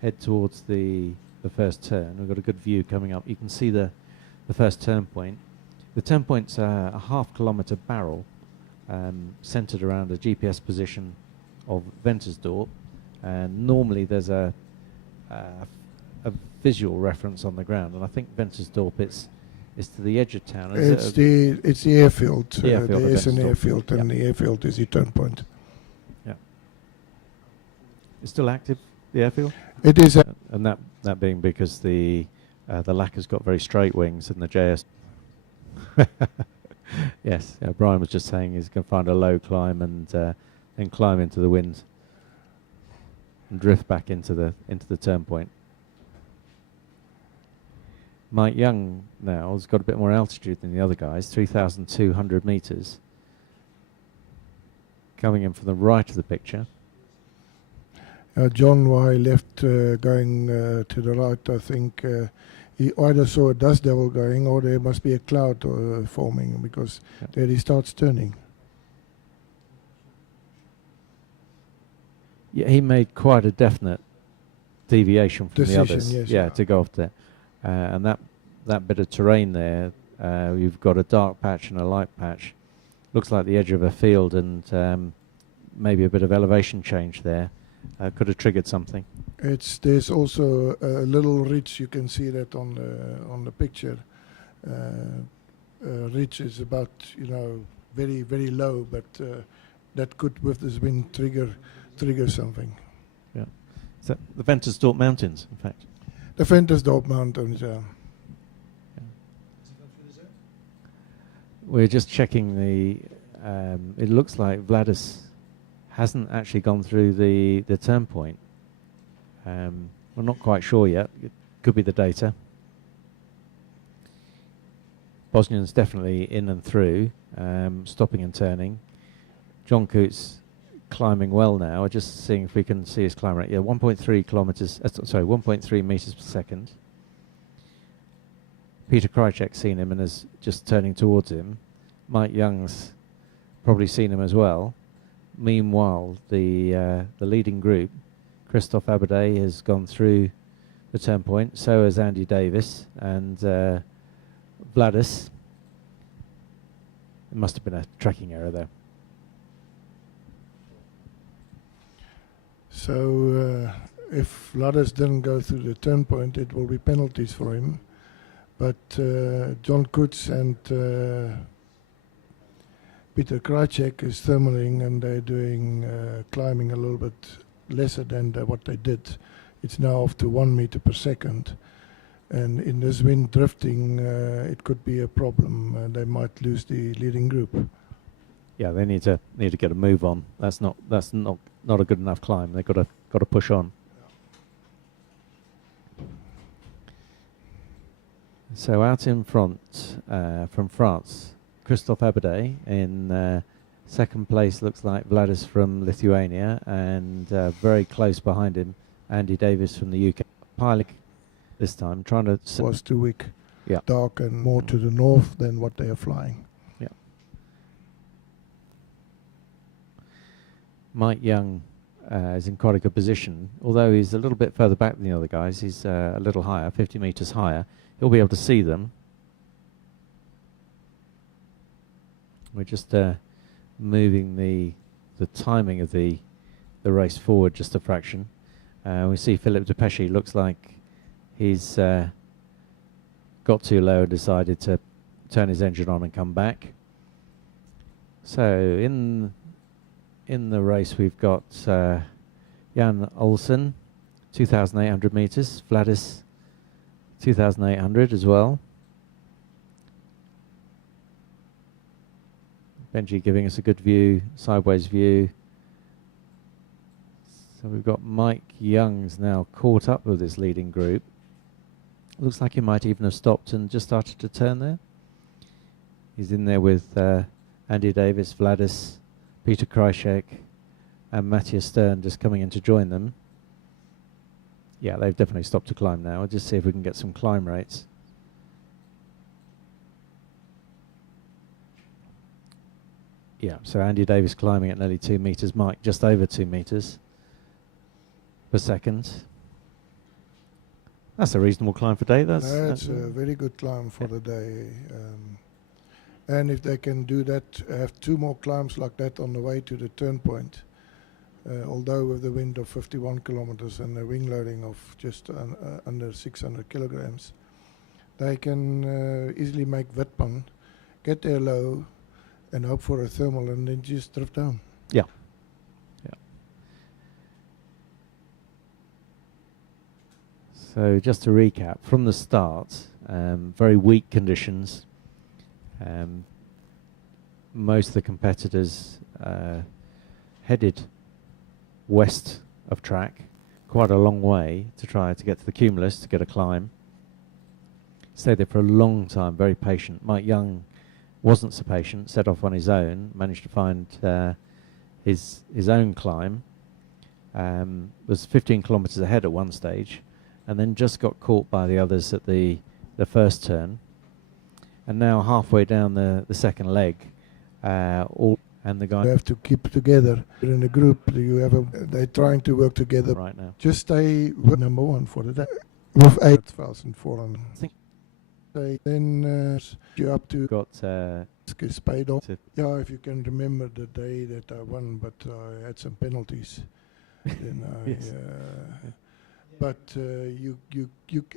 head towards the first turn. We've got a good view coming up. You can see the first turn point. The turn point's a half-kilometer barrel centered around a GPS position of Ventersdorp, and normally there's a visual reference on the ground, and I think Ventersdorp is to the edge of town. It's the airfield. The airfield there of is an Ventersdorp. airfield, and the airfield is the turn point. Yeah. It's still active, the airfield? It is. And that being because the LAC has got very straight wings, and the JS... Yes, Brian was just saying he's going to find a low climb and then climb into the wind and drift back into the turn point. Mike Young now has got a bit more altitude than the other guys, 3,200 meters. Coming in from the right of the picture. John Y left going to the right. I think he either saw a dust devil going, or there must be a cloud forming, because there he starts turning. Yeah, he made quite a definite deviation from the others. Yes, yeah, to go off there. And that bit of terrain there, you've got a dark patch and a light patch. Looks like the edge of a field, and maybe a bit of elevation change there. Could have triggered something. There's also a little ridge. You can see that on the picture. Ridge is about, very, very low, but that could, with this wind, trigger something. Yeah. So the Ventersdorp Mountains, in fact. The Ventersdorp Mountains, yeah. We're just checking the... it looks like Vladis hasn't actually gone through the turn point. We're not quite sure yet. It could be the data. Bosnian's definitely in and through, stopping and turning. John Coots climbing well now. Just seeing if we can see his climb rate. Yeah, 1.3 kilometers. Sorry, 1.3 meters per second. Peter Krychek's seen him and is just turning towards him. Mike Young's probably seen him as well. Meanwhile, the leading group, Christophe Abadé, has gone through the turn point. So has Andy Davis and Vladis. It must have been a tracking error there. So if Vladis didn't go through the turn point, it will be penalties for him. But John Kutz and Peter Krajcek is thermaling, and they're doing climbing a little bit lesser than what they did. It's now up to 1 meter per second. And in this wind drifting, it could be a problem. They might lose the leading group. Yeah, they need to get a move on. That's not a good enough climb. They've got to push on. So out in front from France, Christophe Abadé in second place. Looks like Vladis from Lithuania, and very close behind him, Andy Davis from the UK. Piling this time, trying to. Was too weak. Yeah. Dark and more to the north than what they are flying. Yeah. Mike Young is in quite a good position, although he's a little bit further back than the other guys. He's a little higher, 50 meters higher. He'll be able to see them. We're just moving the timing of the race forward just a fraction. We see Philip Depeche looks like he's got too low and decided to turn his engine on and come back. So in the race we've got Jan Olsen, 2,800 meters, Vladis 2,800 as well. Benji giving us a good view, sideways view. So we've got Mike Young's now caught up with this leading group. Looks like he might even have stopped and just started to turn there. He's in there with Andy Davis, Vladis, Peter Krajcek, and Matthias Stern just coming in to join them. Yeah, they've definitely stopped to climb now. We'll just see if we can get some climb rates. Yeah, so Andy Davis climbing at nearly 2 meters, Mike just over 2 meters per second. That's a reasonable climb for day. That's a very good climb for the day. And if they can do that, have 2 more climbs like that on the way to the turn point, although with the wind of 51 kilometers and a wing loading of just under 600 kilograms, they can easily make Witpan, get there low, and hope for a thermal, and then just drift down. Yeah. Yeah. So just to recap, from the start, very weak conditions. Most of the competitors headed west of track, quite a long way to try to get to the cumulus to get a climb. Stayed there for a long time, very patient. Mike Young wasn't so patient, set off on his own, managed to find his own climb, was 15 kilometers ahead at one stage, and then just got caught by the others at the first turn. And now halfway down the second leg, and the guy... You have to keep together. You're in a group, they're trying to work together. Right now. Just stay with number 1 for the day. With 8,400. Then you're up to... Got... Spade off. Yeah, if you can remember the day that I won, but I had some penalties. Then Yes. But you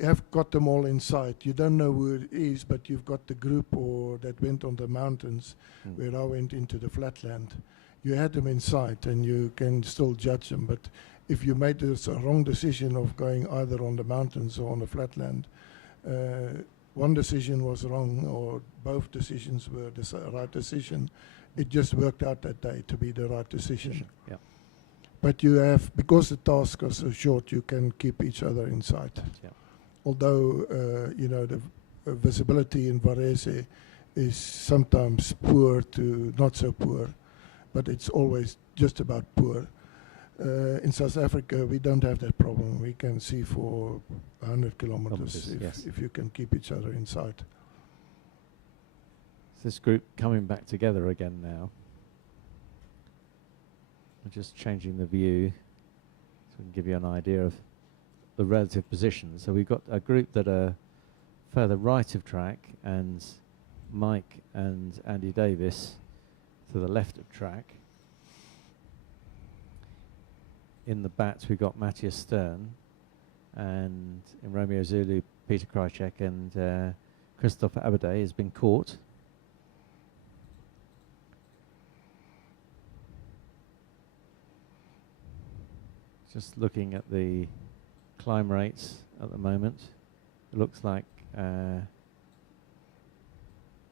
have got them all in sight. You don't know who it is, but you've got the group or that went on the mountains where I went into the flatland. You had them in sight and you can still judge them. But if you made this wrong decision of going either on the mountains or on the flatland, one decision was wrong or both decisions were the right decision. It just worked out that day to be the right decision. Yeah. But you have, because the tasks are so short, you can keep each other in sight. Yeah. Although, the visibility in Varese is sometimes poor to not so poor, but it's always just about poor. In South Africa, we don't have that problem. We can see for 100 kilometers if you can keep each other in sight. This group coming back together again now. We're just changing the view so we can give you an idea of the relative positions. So we've got a group that are further right of track, and Mike and Andy Davis to the left of track. In the bats we've got Matthias Stern, and in Romeo Zulu, Peter Krychek, and Christoph Abade has been caught. Just looking at the climb rates at the moment, it looks like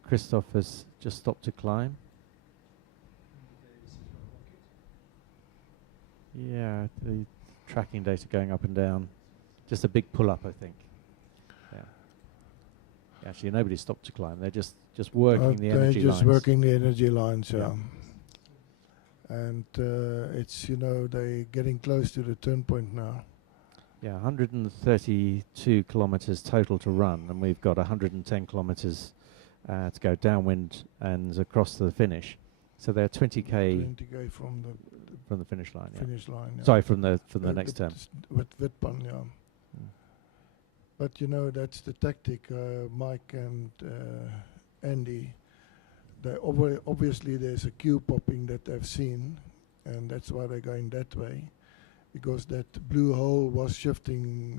Christoph has just stopped to climb. Yeah, the tracking data going up and down. Just a big pull-up, I think. Yeah. Actually, nobody stopped to climb. They're just working the energy lines. They're just working the energy lines, yeah. Yeah. And it's, you know, they're getting close to the turn point now. Yeah, 132 kilometers total to run, and we've got 110 kilometers to go downwind and across to the finish. So they're 20k 20k from the finish line. Finish line. Yeah. Sorry, from the next term. With Witpan, yeah. Mm. But you know, that's the tactic. Mike and Andy. They obviously there's a queue popping that they've seen, and that's why they're going that way, because that blue hole was shifting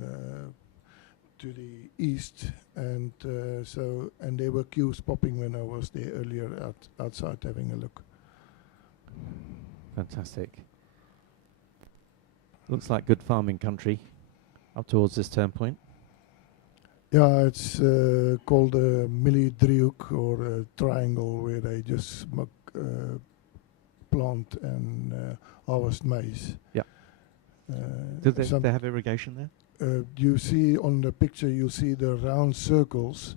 to the east, and and there were queues popping when I was there earlier outside having a look. Fantastic. Looks like good farming country up towards this turn point. Yeah, it's called a Milli Driehoek, or a triangle, where they just plant and harvest maize. Yeah. Do they have irrigation there? You see on the picture, you see the round circles.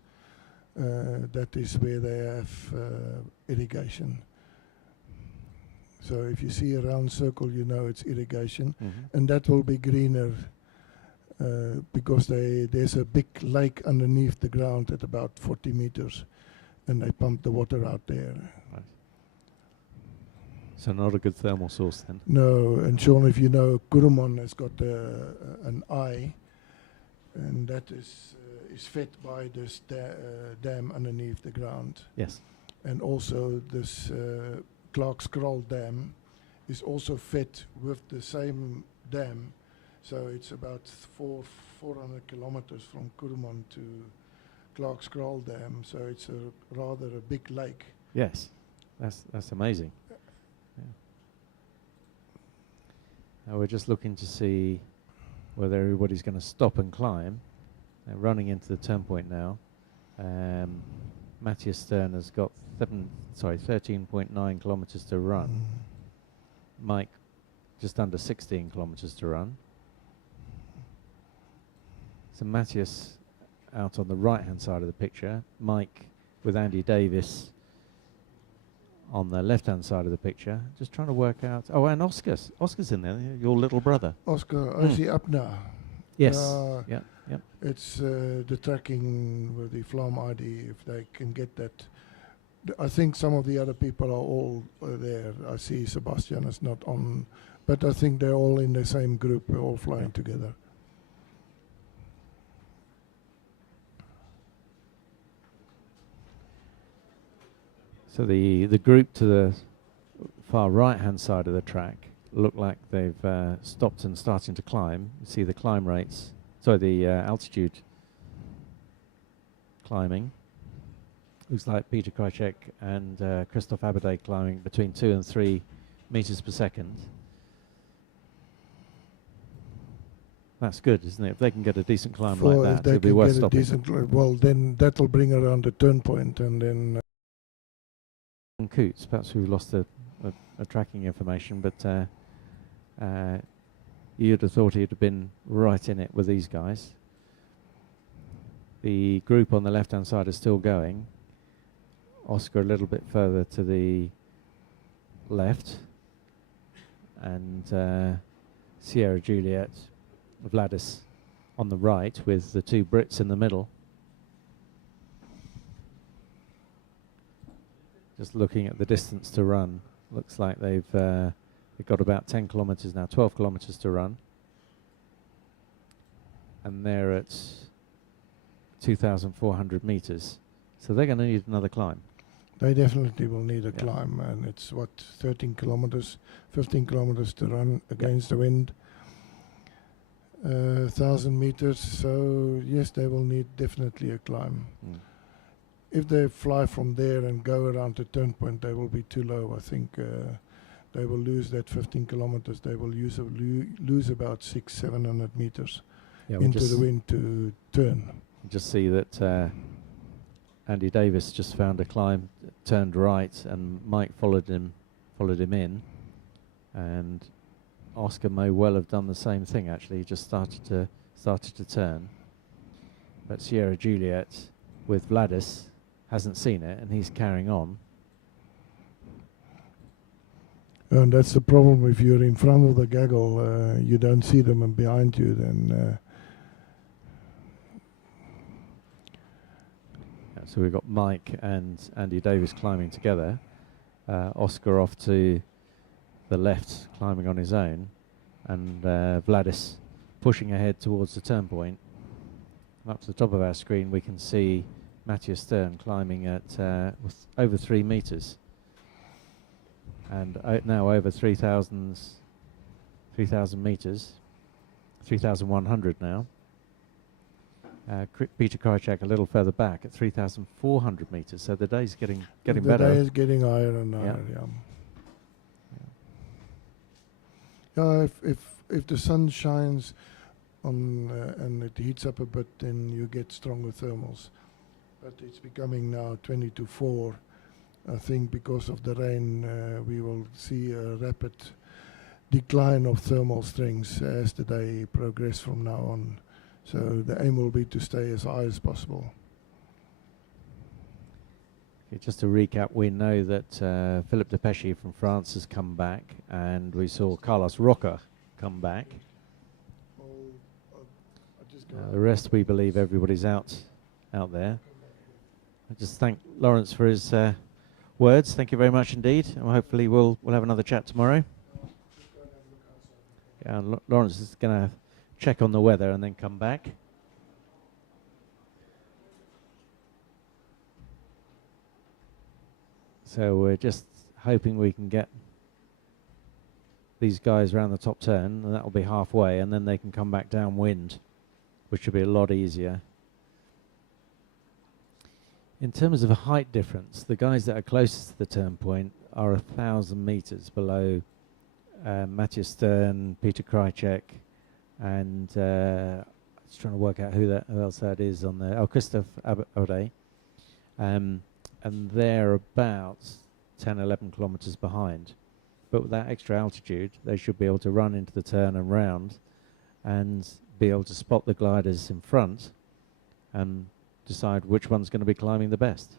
That is where they have irrigation. So if you see a round circle, you know it's irrigation, and that will be greener because there's a big lake underneath the ground at about 40 meters, and they pump the water out there. Right. So not a good thermal source then? No, and Sean, if you know, Kuruman has got an eye, and that is fed by this dam underneath the ground. Yes. And also this Clark's Kraal Dam is also fed with the same dam. So it's about 400 kilometers from Kuruman to Clark's Kraal Dam. So it's rather a big lake. Yes, that's amazing. Yeah. Now we're just looking to see whether everybody's going to stop and climb. They're running into the turn point now. Matthias Stern has got 13.9 kilometers to run. Mike just under 16 kilometers to run. So Matthias out on the right-hand side of the picture. Mike with Andy Davis on the left-hand side of the picture. Just trying to work out. Oh, and Oscar's in there, your little brother. Oscar, is he up now? Yes. Yeah. It's the tracking with the Flam ID, if they can get that. I think some of the other people are all there. I see Sebastian is not on, but I think they're all in the same group. We're all flying together. So the group to the far right-hand side of the track look like they've stopped and starting to climb. You see the climb rates, sorry, the altitude climbing. Looks like Peter Krychek and Christoph Abade climbing between 2 and 3 meters per second. That's good, isn't it? If they can get a decent climb like that, it'll be worth stopping. Well, then that'll bring around the turn point, and then. Coots, perhaps we've lost the tracking information, but you'd have thought he'd have been right in it with these guys. The group on the left-hand side is still going. Oscar a little bit further to the left, and Sierra Juliet, Vladis on the right, with the two Brits in the middle. Just looking at the distance to run, looks like they've They've got about 10 kilometres now, 12 kilometres to run. And they're at 2,400 metres. So they're going to need another climb. They definitely will need a climb, and it's what, 13 kilometers, 15 kilometers to run against the wind. 1,000 meters, so yes, they will need definitely a climb. If they fly from there and go around the turn point, they will be too low. I think they will lose that 15 kilometers. They will lose about 600-700 meters into the wind to turn. Just see that Andy Davis just found a climb, turned right, and Mike followed him in, and Oscar may well have done the same thing. Actually, he just started to turn, but Sierra Juliet with Vladis hasn't seen it, and he's carrying on. And that's the problem. If you're in front of the gaggle, you don't see them, and behind you, then. So we've got Mike and Andy Davis climbing together. Oscar off to the left, climbing on his own, and Vladis pushing ahead towards the turn point. And up to the top of our screen, we can see Matthias Stern climbing at over 3 meters, and now over 3,000 meters, 3,100 now. Peter Krajcek a little further back at 3,400 meters, so the day's getting better. The day is getting higher and higher. Yeah. If the sun shines on and it heats up a bit, then you get stronger thermals. But it's becoming now 20 to 4. I think because of the rain, we will see a rapid decline of thermal strengths as the day progresses from now on. So the aim will be to stay as high as possible. Okay, just to recap, we know that Philippe Depesche from France has come back, and we saw Carlos Roca come back. The rest, we believe everybody's out there. I just thank Lawrence for his words. Thank you very much indeed, and hopefully we'll have another chat tomorrow. Yeah, and Lawrence is going to check on the weather and then come back. So we're just hoping we can get these guys around the top turn, and that will be halfway, and then they can come back downwind, which will be a lot easier. In terms of a height difference, the guys that are closest to the turn point are 1,000 meters below Matthias Stern, Peter Krajcek, and just trying to work out who else that is on there. Oh, Christophe Audet. And they're about 10, 11 kilometers behind. But with that extra altitude, they should be able to run into the turn and round and be able to spot the gliders in front and decide which one's going to be climbing the best.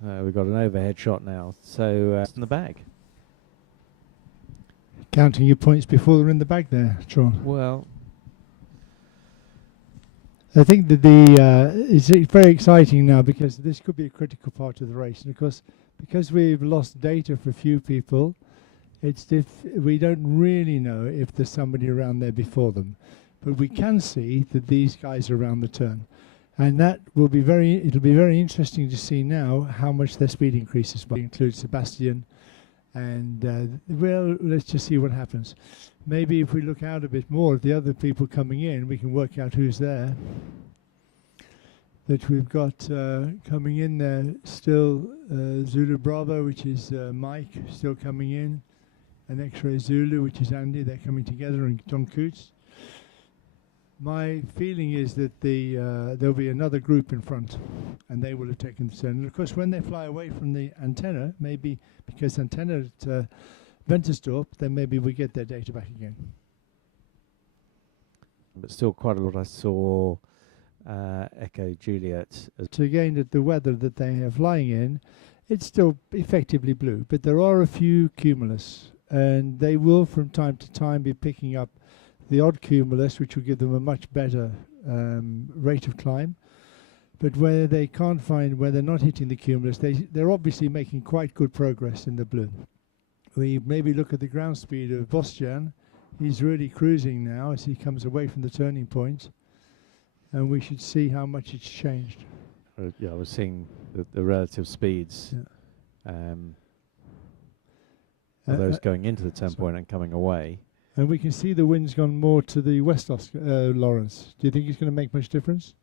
We've got an overhead shot now, so it's in the bag. Counting your points before they're in the bag there, Sean. Well, I think that it's very exciting now, because this could be a critical part of the race. And of course, because we've lost data for a few people, we don't really know if there's somebody around there before them. But we can see that these guys are around the turn. And that will be it'll be very interesting to see now how much their speed increases. But include Sebastian, and well, let's just see what happens. Maybe if we look out a bit more at the other people coming in, we can work out who's there. That we've got coming in there still Zulu Bravo, which is Mike, still coming in, and X-Ray Zulu, which is Andy. They're coming together, and John Coots. My feeling is that there'll be another group in front, and they will have taken the turn. And of course, when they fly away from the antenna, maybe because antenna at Ventersdorp, then maybe we get their data back again. But still quite a lot. I saw Echo Juliet. So again, at the weather that they are flying in, it's still effectively blue, but there are a few cumulus, and they will from time to time be picking up the odd cumulus, which will give them a much better rate of climb. but where they can't find, where they're not hitting the cumulus, they're obviously making quite good progress in the blue. We maybe look at the ground speed of Bostian. He's really cruising now as he comes away from the turning point, and we should see how much it's changed. Yeah, we're seeing the relative speeds. Yeah. Of those going into the turn point and coming away. And we can see the wind's gone more to the west, Lawrence. Do you think it's going to make much difference?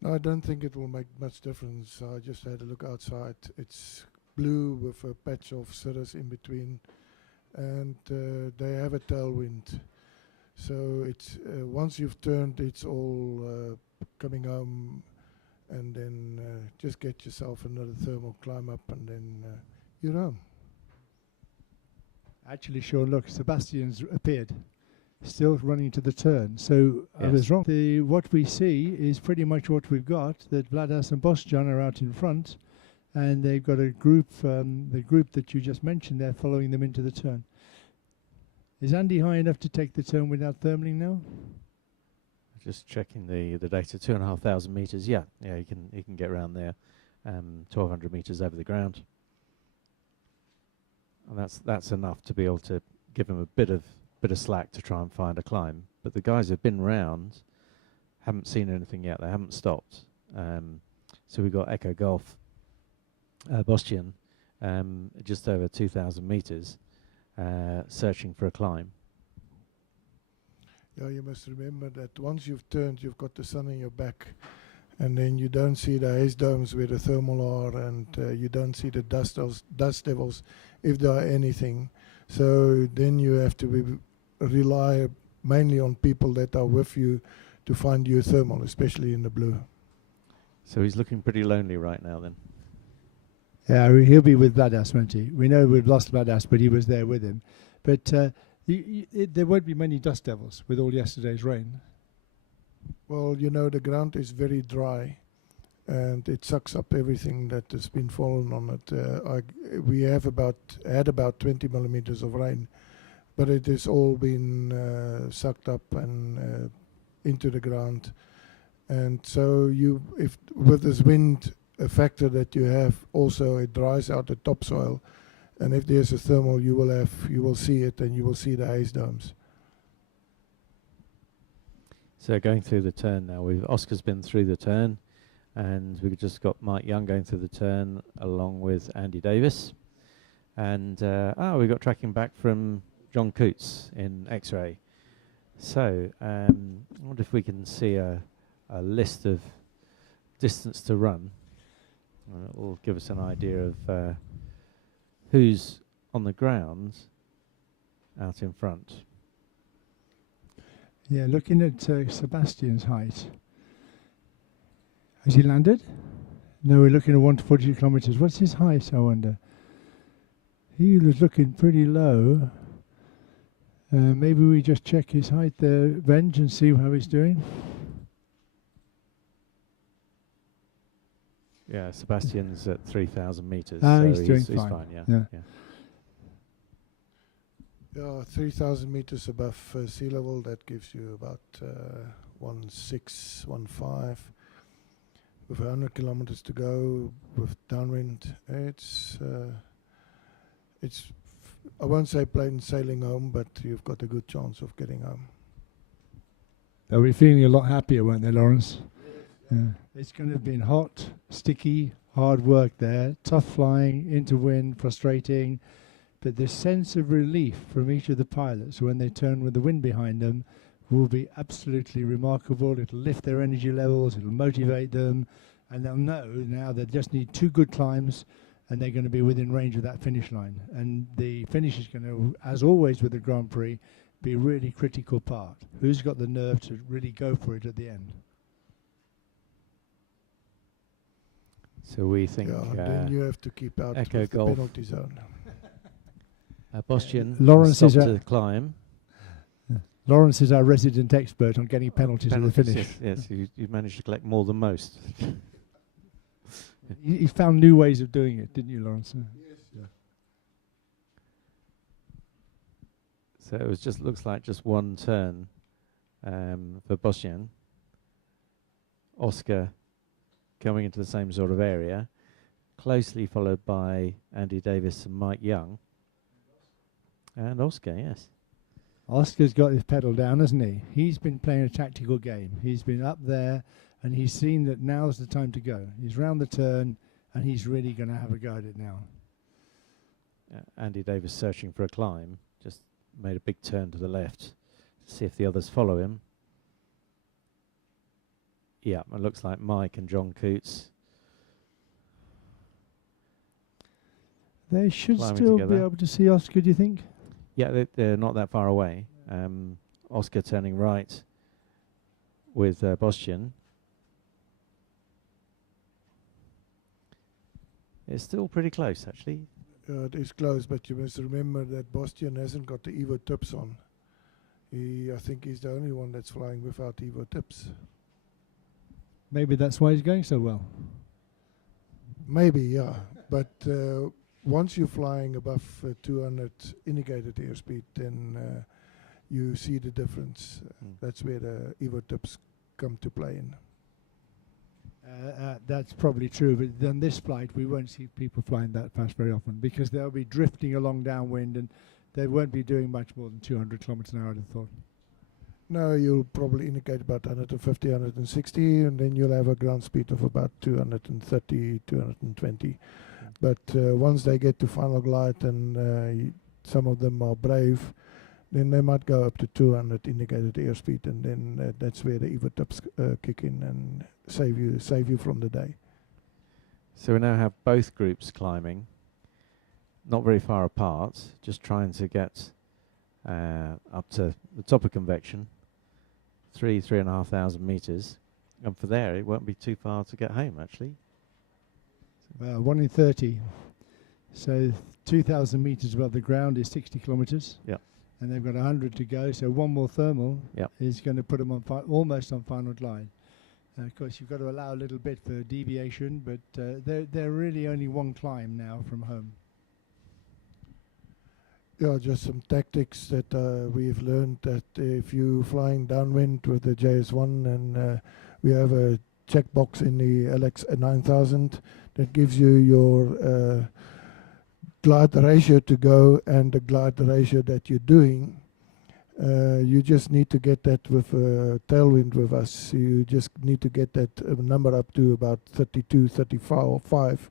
No, I don't think it will make much difference. I just had a look outside. It's blue with a patch of cirrus in between, and they have a tailwind. So it's once you've turned, it's all coming home, and then just get yourself another thermal climb up, and then you're home. Actually, sure, look, Sebastian's appeared, still running to the turn. So I Yes. was wrong. What we see is pretty much what we've got, that Vladas and Bostian are out in front, and they've got a group, the group that you just mentioned there, following them into the turn. Is Andy high enough to take the turn without thermaling now? Just checking the data, 2,500 meters. Yeah, he can get around there, 1,200 meters over the ground, and that's enough to be able to give him a bit of slack to try and find a climb. But the guys who've been round haven't seen anything yet. They haven't stopped. So we've got Echo Golf, Bostian, just over 2,000 meters, searching for a climb. Yeah, you must remember that once you've turned, you've got the sun in your back, and then you don't see the haze domes where the thermal are, and you don't see the dust devils, if there are anything. So then you have to rely mainly on people that are with you to find you thermal, especially in the blue. So he's looking pretty lonely right now then. Yeah, he'll be with Vladas, won't he? We know we've lost Vladas, but he was there with him. But there won't be many dust devils with all yesterday's rain. Well, you know, the ground is very dry, and it sucks up everything that has been fallen on it. We have had about 20 millimeters of rain, but it has all been sucked up and into the ground. And so if with this wind factor that you have, also it dries out the topsoil, and if there's a thermal, you will see it, and you will see the haze domes. So going through the turn now, Oscar's been through the turn, and we've just got Mike Young going through the turn along with Andy Davis. And we got tracking back from John Coots in X-ray. So I wonder if we can see a list of distance to run. It will give us an idea of who's on the ground out in front. Yeah, looking at Sebastian's height. Has he landed? No, we're looking at 142 kilometers. What's his height, I wonder? He was looking pretty low. Maybe we just check his height there, Benj, and see how he's doing. Yeah, Sebastian's at 3,000 meters. So he's doing fine. fine. Yeah. Yeah, 3,000 meters above sea level, that gives you about 1.615. With 100 kilometers to go, with downwind, it's I won't say plain sailing home, but you've got a good chance of getting home. They'll be feeling a lot happier, won't they, Lawrence? Yeah. It's going to have been hot, sticky, hard work there, tough flying, into wind, frustrating. But the sense of relief from each of the pilots when they turn with the wind behind them will be absolutely remarkable. It'll lift their energy levels, it'll motivate them, and they'll know now they just need 2 good climbs and they're going to be within range of that finish line. And the finish is going to, as always with the Grand Prix, be a really critical part. Who's got the nerve to really go for it at the end? So we think then you have to keep out Echo with the Golf. penalty zone. Bostian Lawrence is to climb. Lawrence is our resident expert on getting penalties at the finish. Yes, you managed to collect more than most. You found new ways of doing it, didn't you, Lawrence? Yes. Yeah. So it was looks like just one turn for Bostian. Oscar coming into the same sort of area, closely followed by Andy Davis and Mike Young. And Oscar, yes. Oscar's got his pedal down, hasn't he? He's been playing a tactical game. He's been up there and he's seen that now's the time to go. He's round the turn and he's really going to have a go at it now. Andy Davis searching for a climb, just made a big turn to the left to see if the others follow him. Yeah, it looks like Mike and John Coots. They should Climbing still together. be able to see Oscar, do you think? Yeah, they're not that far away. Oscar turning right with Bostian. It's still pretty close, actually. It is close, but you must remember that Bostian hasn't got the Evo tips on. I think he's the only one that's flying without Evo tips. Maybe that's why he's going so well. Maybe, yeah. But once you're flying above 200 indicated airspeed, then you see the difference. That's where the Evo tips come to play in. That's probably true, but on this flight we won't see people flying that fast very often because they'll be drifting along downwind and they won't be doing much more than 200 kilometers an hour, I'd have thought. No, you'll probably indicate about 150, 160, and then you'll have a ground speed of about 230, 220. But once they get to final glide and some of them are brave, then they might go up to 200 indicated airspeed, and then that's where the Evo tips kick in and save you from the day. So we now have both groups climbing, not very far apart, just trying to get up to the top of convection, 3,500 meters, and for there it won't be too far to get home actually. 1 in 30. So 2,000 meters above the ground is 60 kilometers. Yeah. And they've got 100 to go. So one more thermal is going to put them on almost on final glide. Of course, you've got to allow a little bit for deviation, but they're really only one climb now from home. Yeah, just some tactics that we've learned, that if you're flying downwind with the JS1 and we have a checkbox in the LX 9000 that gives you your glide ratio to go and the glide ratio that you're doing. You just need to get that with tailwind with us. You just need to get that number up to about 32, 35,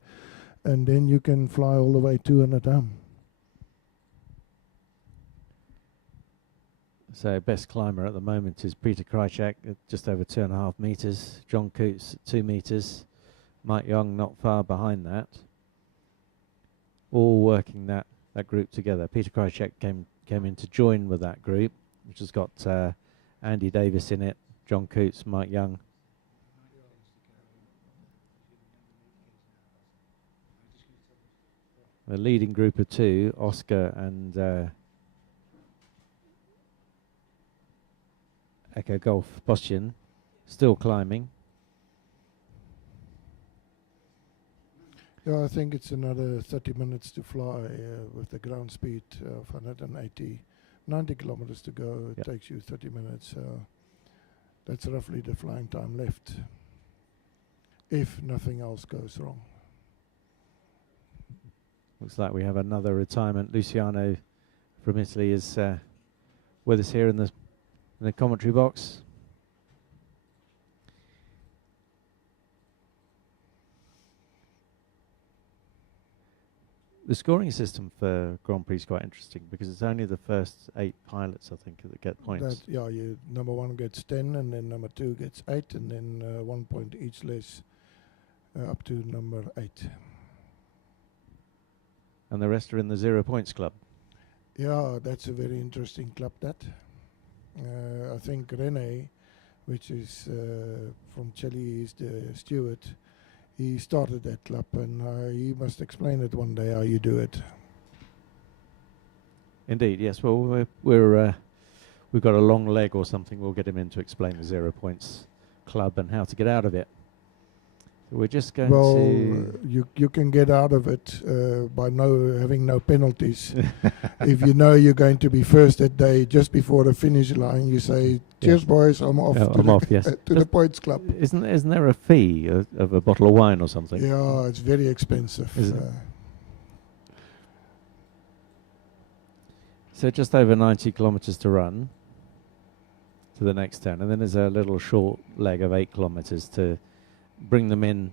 and then you can fly all the way 200 home. So best climber at the moment is Peter Krychak at just over 2.5 meters, John Coots at 2 meters, Mike Young not far behind that. All working that group together. Peter Krychak came in to join with that group, which has got Andy Davis in it, John Coots, Mike Young. The leading group of two, Oscar and Echo Golf Bostian, still climbing. Yeah, I think it's another 30 minutes to fly with the ground speed of 180, 90 kilometers to go. It takes you 30 minutes. That's roughly the flying time left, if nothing else goes wrong. Looks like we have another retirement. Luciano from Italy is with us here in the commentary box. The scoring system for Grand Prix is quite interesting because it's only the first 8 pilots, I think, that get points. You number 1 gets 10, and then number 2 gets 8, and then 1 point each less up to number 8. And the rest are in the 0 points club. Yeah, that's a very interesting club, that. I think René, which is from Chile, is the steward. He started that club, and he must explain it one day how you do it. Indeed, yes. Well, we've got a long leg or something. We'll get him in to explain the 0 points club and how to get out of it. So we're just going Well, to... you can get out of it by having no penalties. If you know you're going to be first that day, just before the finish line, you say, "Cheers, boys, I'm off." Yeah, I'm off, yes. To the points club. Isn't there a fee of a bottle of wine or something? Yeah, it's very expensive. Is it? So just over 90 kilometres to run to the next 10, and then there's a little short leg of 8 kilometres to bring them in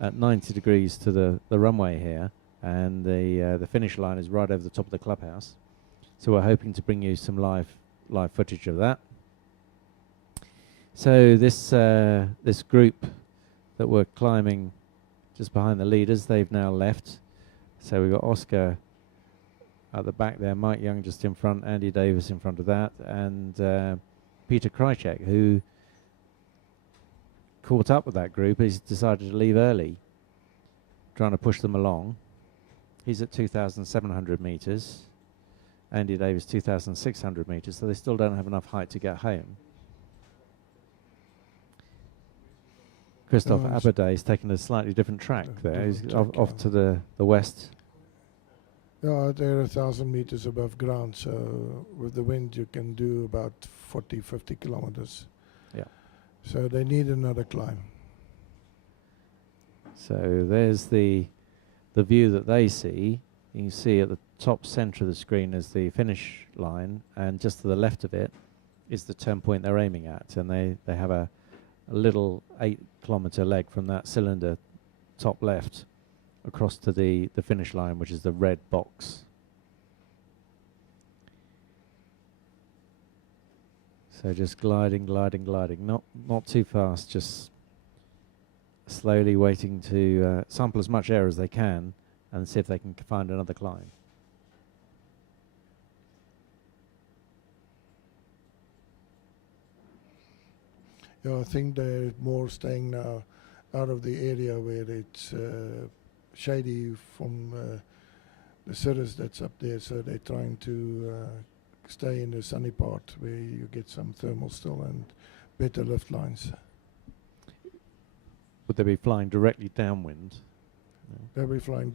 at 90 degrees to the runway here, and the finish line is right over the top of the clubhouse. So we're hoping to bring you some live footage of that. So this group that were climbing just behind the leaders, they've now left. So we've got Oscar at the back there, Mike Young just in front, Andy Davis in front of that, and Peter Krychek, who caught up with that group. He's decided to leave early, trying to push them along. He's at 2,700 metres. Andy Davis 2,600 metres, so they still don't have enough height to get home. Christoph Aberday is taking a slightly different track there. He's off to the west. Yeah, they're 1,000 meters above ground, so with the wind you can do about 40, 50 kilometers. Yeah. So they need another climb. So there's the view that they see. You can see at the top center of the screen is the finish line, and just to the left of it is the turn point they're aiming at, and they have a little 8-kilometer leg from that cylinder top left across to the finish line, which is the red box. So just gliding, not too fast, just slowly waiting to sample as much air as they can and see if they can find another climb. Yeah, I think they're more staying now out of the area where it's shady from the cirrus that's up there, so they're trying to stay in the sunny part where you get some thermal still and better lift lines. Would they be flying directly downwind? No. They'll be flying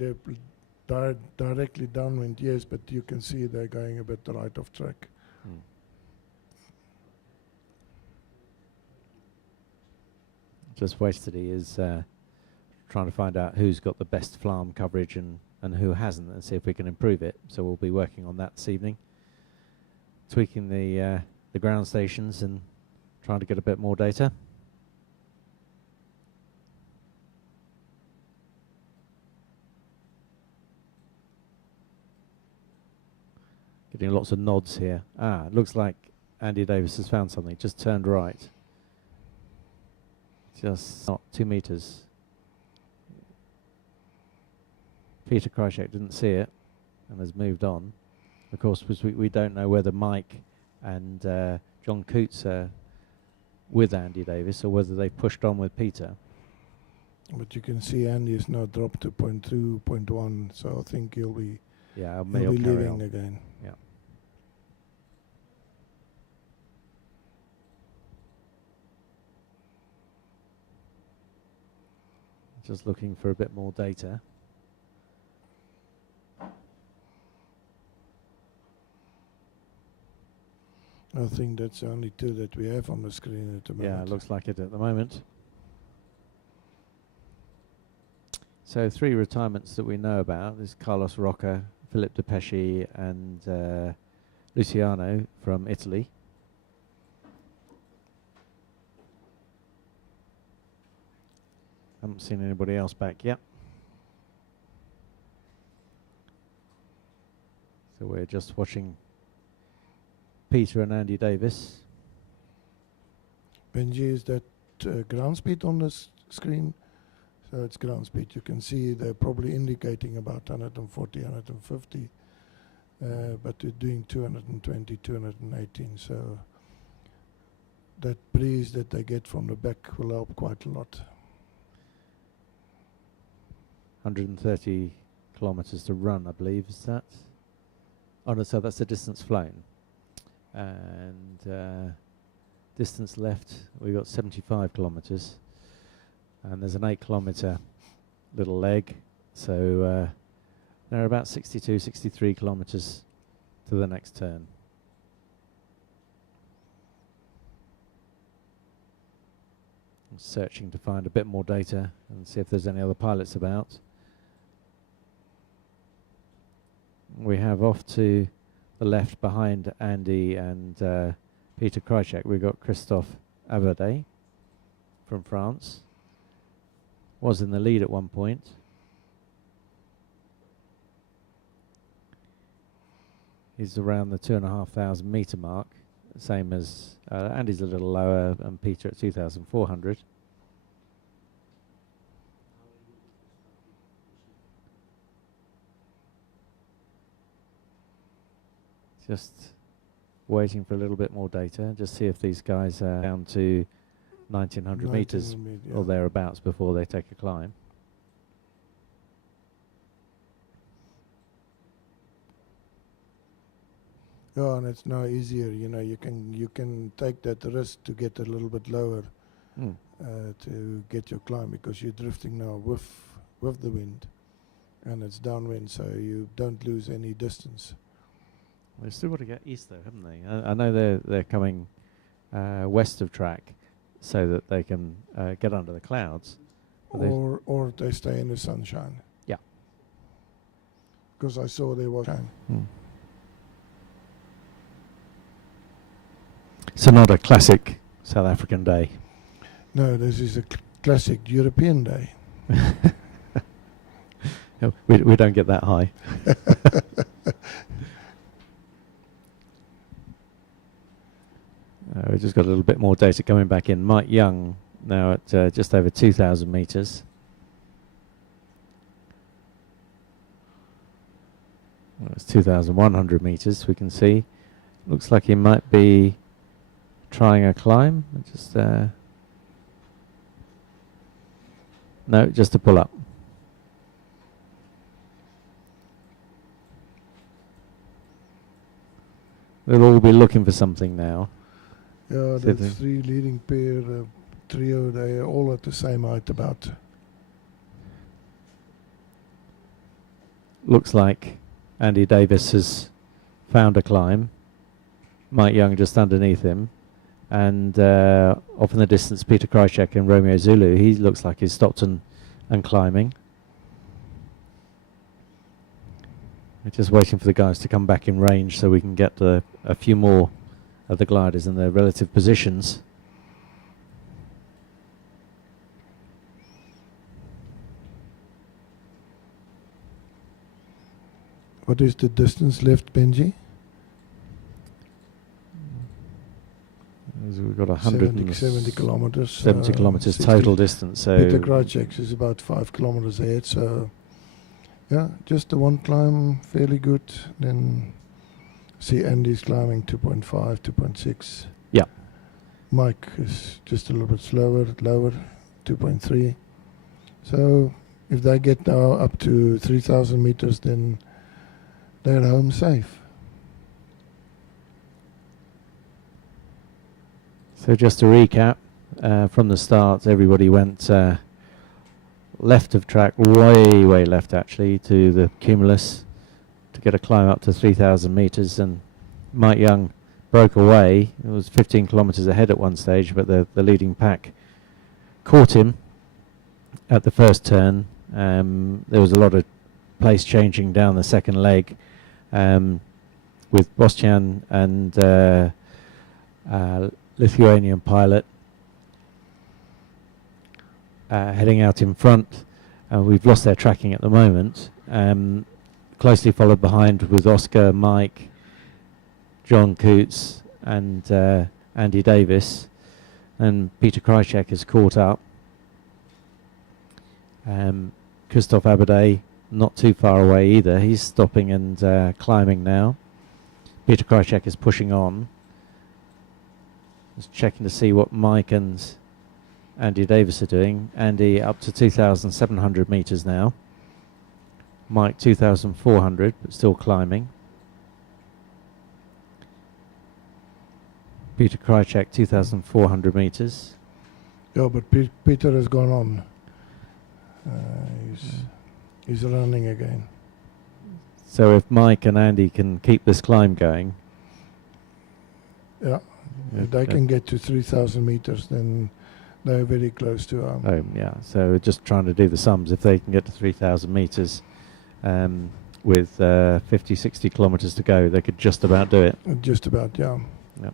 directly downwind, yes, but you can see they're going a bit right off track. Just Westerly is trying to find out who's got the best FLAM coverage and who hasn't, and see if we can improve it. So we'll be working on that this evening, tweaking the ground stations and trying to get a bit more data. Getting lots of nods here. It looks like Andy Davis has found something. Just turned right. Just not 2 meters. Peter Krychek didn't see it and has moved on. Of course, we don't know whether Mike and John Coots are with Andy Davis or whether they've pushed on with Peter. But you can see Andy has now dropped to 0.2, 0.1, so I think he'll be leaving again. Yeah. Just looking for a bit more data. I think that's the only 2 that we have on the screen at the moment. Yeah, it looks like it at the moment. So 3 retirements that we know about. There's Carlos Rocca, Philippe Depeche and Luciano from Italy. Haven't seen anybody else back yet. So we're just watching Peter and Andy Davis. Benji, is that ground speed on the screen? So it's ground speed. You can see they're probably indicating about 140, 150, but they're doing 220, 218. So that breeze that they get from the back will help quite a lot. 130 kilometers to run, I believe, is that? Oh no, so that's the distance flown. And distance left, we've got 75 kilometers. And there's an 8-kilometre little leg, so they're about 62, 63 kilometres to the next turn. I'm searching to find a bit more data and see if there's any other pilots about. We have off to the left behind Andy and Peter Krychek, we've got Christophe Abadé from France. Was in the lead at one point. He's around the 2,500 metre mark, same as Andy's a little lower and Peter at 2,400. Just waiting for a little bit more data, just see if these guys are down to 1,900 metres or thereabouts before they take a climb. Yeah, and it's now easier. You know, you can take that risk to get a little bit lower to get your climb, because you're drifting now with the wind, and it's downwind, so you don't lose any distance. They've still got to get east, though, haven't they? I know they're coming west of track, so that they can get under the clouds. Or they stay in the sunshine. Yeah. Because I saw there was shine. So not a classic South African day. No, this is a classic European day. No, we don't get that high. We've just got a little bit more data coming back in. Mike Young now at just over 2,000 metres. Well, it's 2,100 metres, we can see. Looks like he might be trying a climb. Just no, just a pull up. They'll all be looking for something now. Yeah, the three leading pair, trio, they are all at the same height about. Looks like Andy Davis has found a climb. Mike Young just underneath him. And off in the distance, Peter Krychek and Romeo Zulu. He looks like he's stopped and climbing. We're just waiting for the guys to come back in range so we can get a few more of the gliders in their relative positions. What is the distance left, Benji? We've got 170 kilometers. 70 kilometers total distance. So Peter Krychek is about 5 kilometers ahead. So yeah, just the one climb, fairly good. Then see Andy's climbing 2.5, 2.6. Yeah. Mike is just a little bit slower, lower, 2.3. So if they get now up to 3,000 meters, then they're home safe. So just to recap, from the start, everybody went left of track, way left actually, to the cumulus to get a climb up to 3,000 meters, and Mike Young broke away. It was 15 kilometers ahead at one stage, but the leading pack caught him at the first turn. There was a lot of place changing down the second leg, with Bostian and Lithuanian pilot heading out in front. We've lost their tracking at the moment. Closely followed behind with Oscar, Mike, John Coots and Andy Davis. And Peter Krychek has caught up. Christophe Abadé not too far away either. He's stopping and climbing now. Peter Krychek is pushing on. Just checking to see what Mike and Andy Davis are doing. Andy up to 2,700 meters now. Mike 2,400, but still climbing. Peter Krychek 2,400 meters. Yeah, but Peter has gone on. He's running again. So if Mike and Andy can keep this climb going, Yeah, if they can get to 3,000 meters, then they're very close to home. home, yeah. So just trying to do the sums. If they can get to 3,000 meters with 50, 60 kilometers to go, they could just about do it. Just about, yeah. Yep.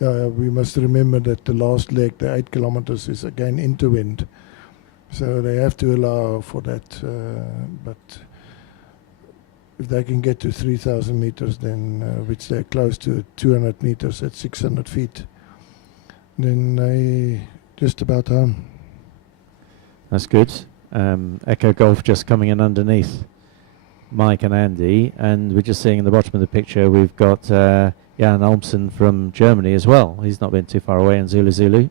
Yeah, we must remember that the last leg, the 8 kilometers, is again into wind. So they have to allow for that. But if they can get to 3,000 meters, then which they're close to 200 meters at 600 feet, then they just about home. That's good. Echo Golf just coming in underneath Mike and Andy, and we're just seeing in the bottom of the picture we've got Jan Olmsen from Germany as well. He's not been too far away in Zulu Zulu.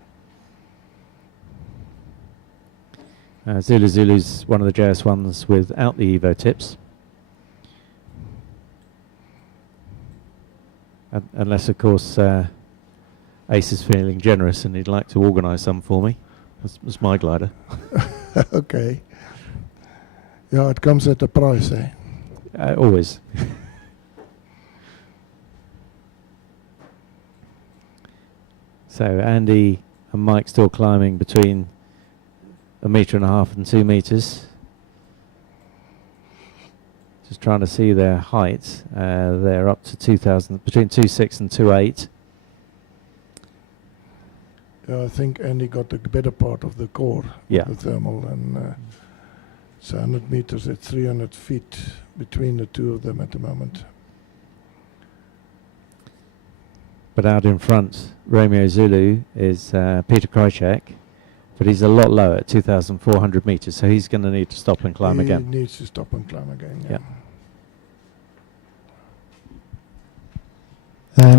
Zulu Zulu's one of the JS1s without the Evo tips. Unless, of course, Ace is feeling generous and he'd like to organise some for me. That's my glider. Okay. Yeah, it comes at a price, eh? Always. So Andy and Mike still climbing between 1.5 meters and 2 meters. Just trying to see their height. They're up to 2,000, between 2.6 and 2.8. Yeah, I think Andy got the better part of the core, Yeah. the thermal, and it's 100 meters at 300 feet between the two of them at the moment. But out in front, Romeo Zulu is Peter Krychek, but he's a lot lower at 2,400 meters, so he's going to need to stop and climb again. He needs to stop and climb again, yeah.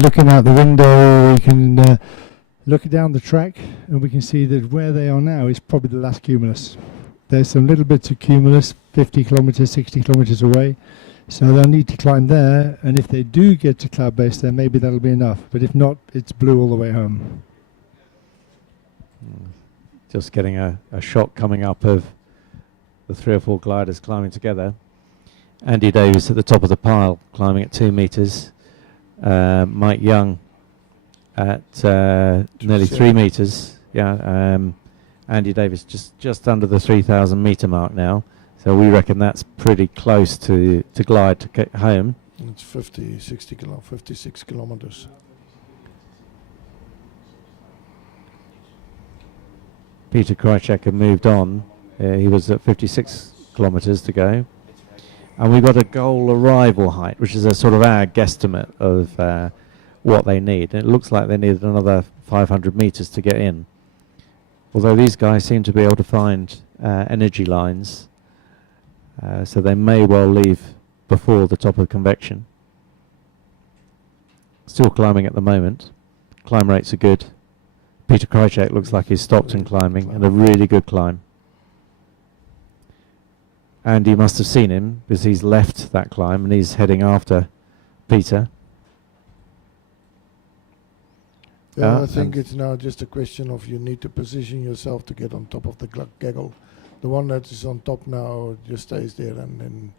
Looking out the window, we can look down the track and we can see that where they are now is probably the last cumulus. There's some little bits of cumulus 50 kilometers, 60 kilometers away, so they'll need to climb there, and if they do get to cloud base, then maybe that'll be enough, but if not, it's blue all the way home. Just getting a shot coming up of the 3 or 4 gliders climbing together. Andy Davis at the top of the pile climbing at 2 meters. Mike Young at nearly 3 meters. Yeah, Andy Davis just under the 3,000 meter mark now. So we reckon that's pretty close to glide to get home. It's 56 kilometers. Peter Krychek had moved on. He was at 56 kilometers to go. And we've got a goal arrival height, which is a sort of our guesstimate of what they need. It looks like they need another 500 meters to get in. Although these guys seem to be able to find energy lines, so they may well leave before the top of convection. Still climbing at the moment. Climb rates are good. Peter Krychek looks like he's stopped and climbing, and a really good climb. Andy must have seen him because he's left that climb and he's heading after Peter. Yeah, I think it's now just a question of you need to position yourself to get on top of the gaggle. The one that is on top now just stays there and then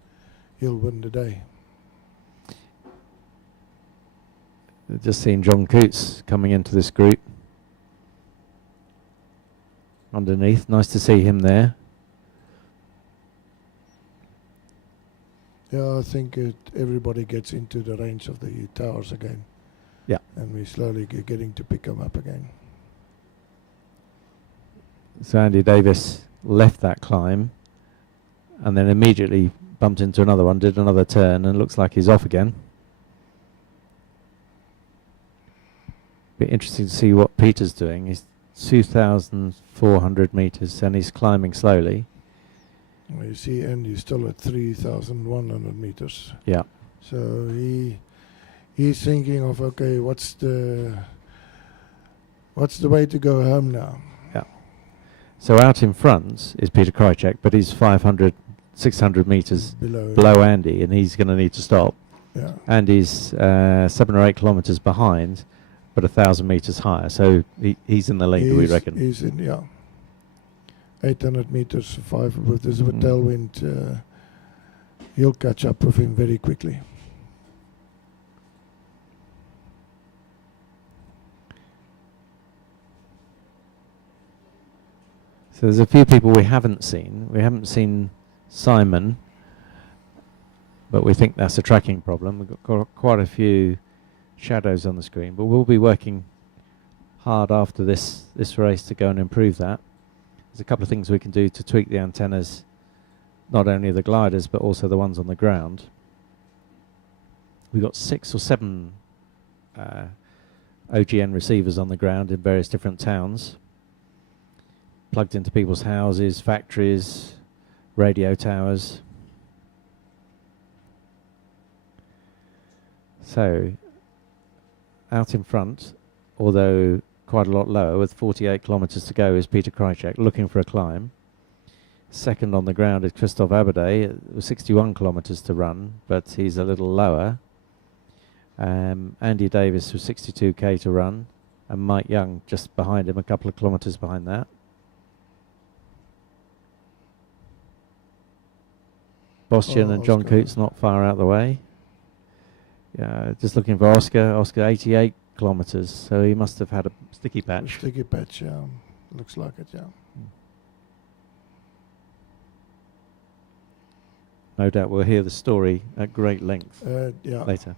he'll win the day. Just seen John Coots coming into this group. Underneath, nice to see him there. Yeah, I think everybody gets into the range of the towers again. Yeah. And we're slowly getting to pick them up again. So Andy Davis left that climb and then immediately bumped into another one, did another turn, and looks like he's off again. Be interesting to see what Peter's doing. He's 2,400 meters and he's climbing slowly. Well, you see Andy's still at 3,100 meters. Yeah. So he's thinking of, okay, what's the way to go home now? Yeah. So out in front is Peter Krychek, but he's 500, 600 meters below Andy, and he's going to need to stop. Yeah. Andy's 7 or 8 kilometers behind, but 1,000 meters higher. So he's in the lead, we reckon. He's in, yeah. 800 meters, 5 with this Mhm. tailwind. You'll catch up with him very quickly. So there's a few people we haven't seen. We haven't seen Simon, but we think that's a tracking problem. We've got quite a few shadows on the screen, but we'll be working hard after this race to go and improve that. There's a couple of things we can do to tweak the antennas, not only the gliders but also the ones on the ground. We've got 6 or 7 OGN receivers on the ground in various different towns, plugged into people's houses, factories, radio towers. So out in front, although quite a lot lower, with 48 kilometres to go, is Peter Krychek looking for a climb. Second on the ground is Christophe Abadé, with 61 kilometres to run, but he's a little lower. Andy Davis with 62k to run, and Mike Young just behind him, a couple of kilometres behind that. Bostian and John Oscar. Coots not far out the way. Yeah, just looking for Oscar. Oscar 88 kilometres, so he must have had a sticky patch. Sticky patch, yeah. Looks like it, yeah. No doubt we'll hear the story at great length Yeah. later.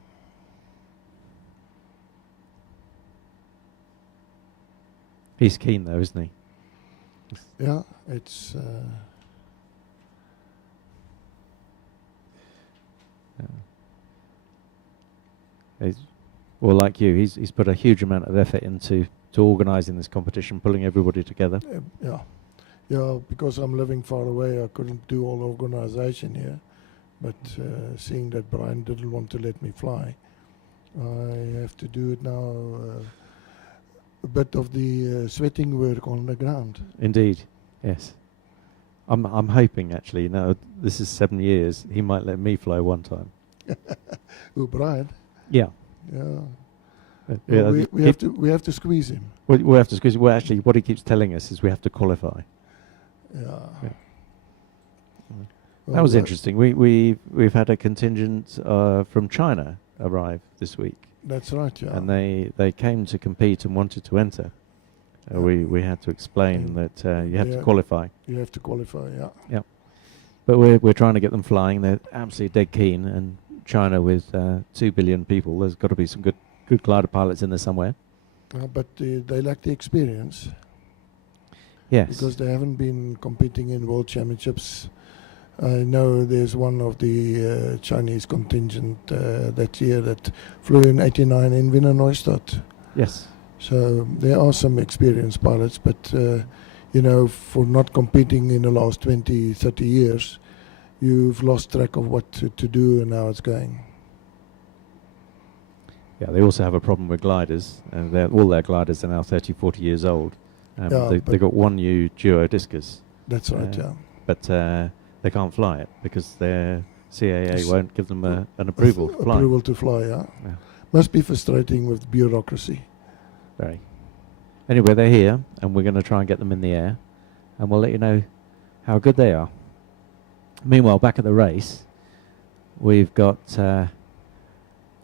He's keen though, isn't he? Yeah, it's... Well, like you, he's put a huge amount of effort into organising this competition, pulling everybody together. yeah. Yeah, because I'm living far away, I couldn't do all organisation here. But seeing that Brian didn't want to let me fly, I have to do it now. A bit of the sweating work on the ground. Indeed, yes. I'm hoping actually. Now this is 7 years. He might let me fly one time. Who, Brian? Yeah. Yeah. Yeah, Well, we have to squeeze him. we have to, because well, actually, what he keeps telling us is we have to qualify. Yeah. Yeah. Well, That was interesting. We've had a contingent from China arrive this week, That's right, yeah. and they came to compete and wanted to enter. We had to explain that you have to qualify. You have to qualify, yeah. But we're trying to get them flying. They're absolutely dead keen, and China with 2 billion people, there's got to be some good glider pilots in there somewhere. But they lack the experience. Yes. Because they haven't been competing in world championships. I know there's one of the Chinese contingent that year that flew in '89 in Wiener Neustadt. Yes. So there are some experienced pilots, but for not competing in the last 20, 30 years, you've lost track of what to do and how it's going. Yeah, they also have a problem with gliders. All their gliders are now 30, 40 years old. They've got one new duo discus. That's right, yeah. But they can't fly it because their CAA won't give them an approval to fly. Approval to fly, yeah. Yeah. Must be frustrating with bureaucracy. Very. Anyway, they're here, and we're going to try and get them in the air, and we'll let you know how good they are. Meanwhile, back at the race, we've got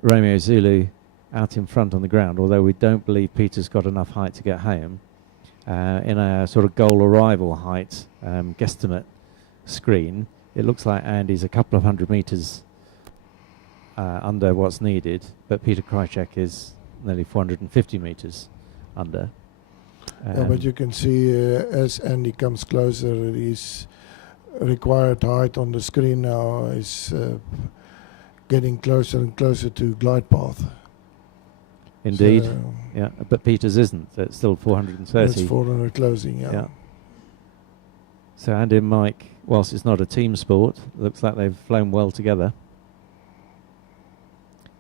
Romeo Zulu out in front on the ground, although we don't believe Peter's got enough height to get home. In a sort of goal arrival height guesstimate screen, it looks like Andy's a couple of 100 metres under what's needed, but Peter Krychek is nearly 450 metres under. But you can see as Andy comes closer, his required height on the screen now is getting closer and closer to glide path. Indeed, So yeah, but Peter's isn't. It's still 430. it's 400 closing, yeah. Yeah. So Andy and Mike, whilst it's not a team sport, looks like they've flown well together.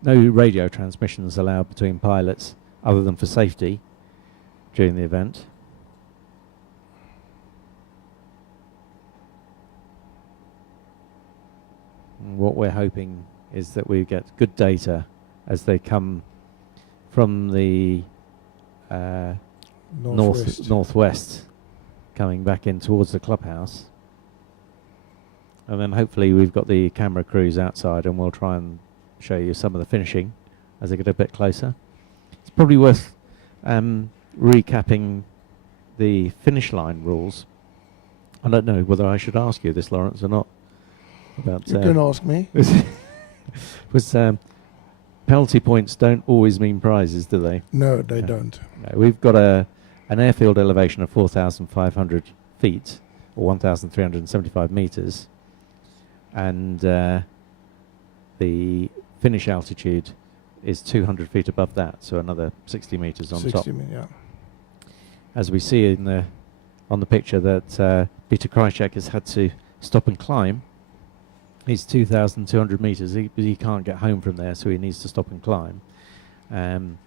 No radio transmissions allowed between pilots other than for safety during the event. And what we're hoping is that we get good data as they come from the northwest, coming back in towards the clubhouse. And then hopefully we've got the camera crews outside, and we'll try and show you some of the finishing as they get a bit closer. It's probably worth recapping the finish line rules. I don't know whether I should ask you this, Lawrence, or not. About, you can ask me. Was penalty points don't always mean prizes, do they? No, they don't. No, we've got an airfield elevation of 4,500 feet, or 1,375 meters, and the finish altitude is 200 feet above that, so another 60 meters on top. Yeah. As we see on the picture that Peter Krajicek has had to stop and climb. He's 2,200 meters. He can't get home from there, so he needs to stop and climb. And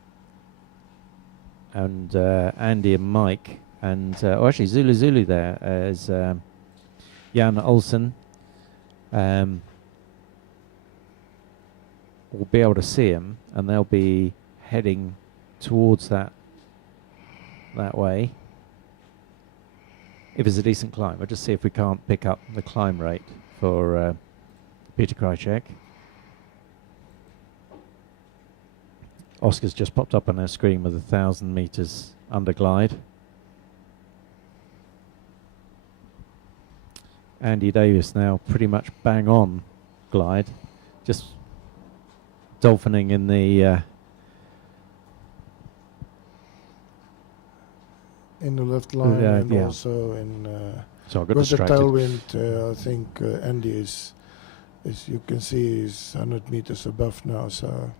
Andy and Mike, and actually Zulu there is Jan Olsen. We'll be able to see him, and they'll be heading towards that way. If it's a decent climb, I'll just see if we can't pick up the climb rate for Peter Krajicek. Oscar's just popped up on our screen with 1,000 meters under glide. Andy Davis now pretty much bang on glide, just dolphining in the left line, and also in so I got with the distracted. tailwind. I think Andy is you can see, is 100 meters above now. So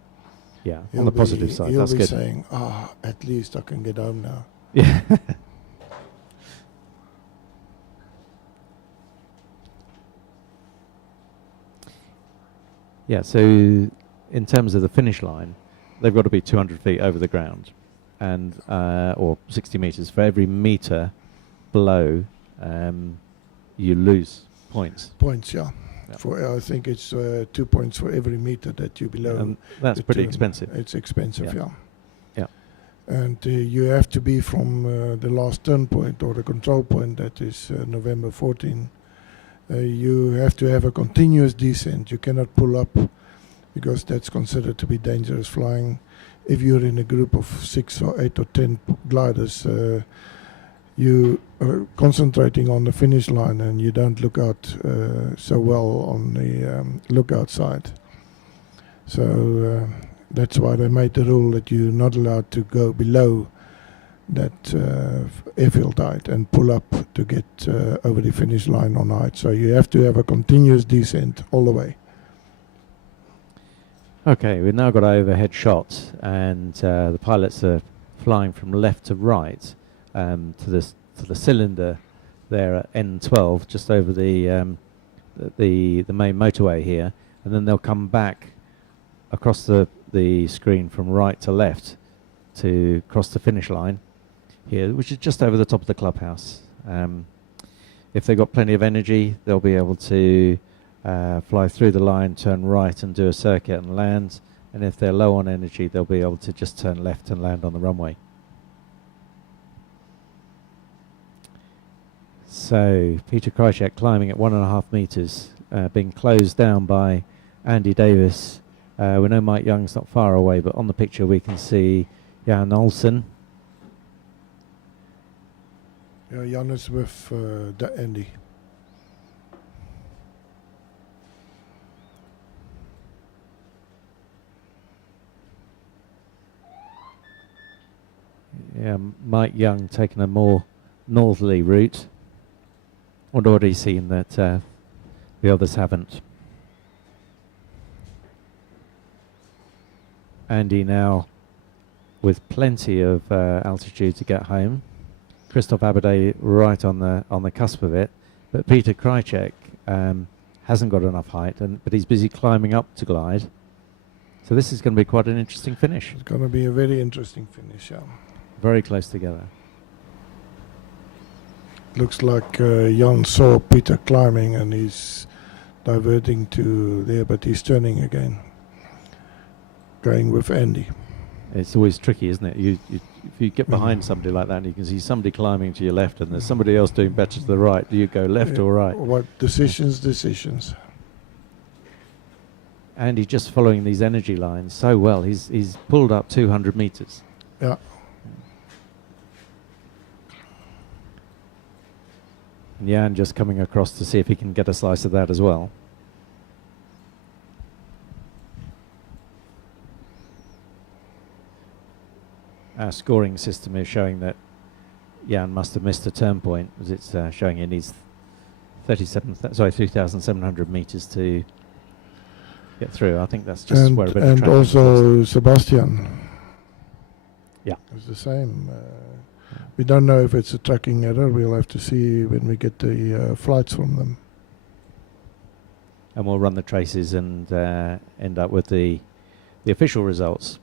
yeah, on the positive side, that's good. He'll be saying, at least I can get home now. Yeah. Yeah, so in terms of the finish line, they've got to be 200 feet over the ground, and or 60 meters. For every meter below, you lose points. Points, yeah. For I think it's 2 points for every meter that you below. And that's pretty expensive. It's expensive, yeah. Yeah. And you have to be from the last turn point or the control point, that is November 14. You have to have a continuous descent. You cannot pull up, because that's considered to be dangerous flying. If you're in a group of 6 or 8 or 10 gliders, you are concentrating on the finish line, and you don't look out so well on the lookout side. So that's why they made the rule that you're not allowed to go below that airfield height and pull up to get over the finish line on height. So you have to have a continuous descent all the way. Okay, we've now got overhead shots, and the pilots are flying from left to right to the cylinder there at N12, just over the main motorway here, and then they'll come back across the screen from right to left to cross the finish line here, which is just over the top of the clubhouse. If they've got plenty of energy, they'll be able to fly through the line, turn right and do a circuit and land, and if they're low on energy, they'll be able to just turn left and land on the runway. So Peter Krajicek climbing at 1.5 meters, being closed down by Andy Davis. We know Mike Young's not far away, but on the picture we can see Jan Olsen. Yeah, Jan is with Andy. Yeah, Mike Young taking a more northerly route. Wonder what he's seen that the others haven't. Andy now with plenty of altitude to get home. Christophe Aberday right on the cusp of it, but Peter Krajicek hasn't got enough height, but he's busy climbing up to glide. So this is going to be quite an interesting finish. It's going to be a very interesting finish, yeah. Very close together. Looks like Jan saw Peter climbing and he's diverting to there, but he's turning again, going with Andy. It's always tricky, isn't it? If you get behind somebody like that, and you can see somebody climbing to your left, and there's somebody else doing better to the right. Do you go left or right? What decisions. Andy just following these energy lines so well. He's pulled up 200 meters. Yeah. And Jan just coming across to see if he can get a slice of that as well. Our scoring system is showing that Jan must have missed a turn point, as it's showing he needs 3,700 meters to get through. I think that's just where a bit of and traffic also Sebastian. Yeah, it's the same. We don't know if it's a tracking error. We'll have to see when we get the flights from them. and we'll run the traces and end up with the official results.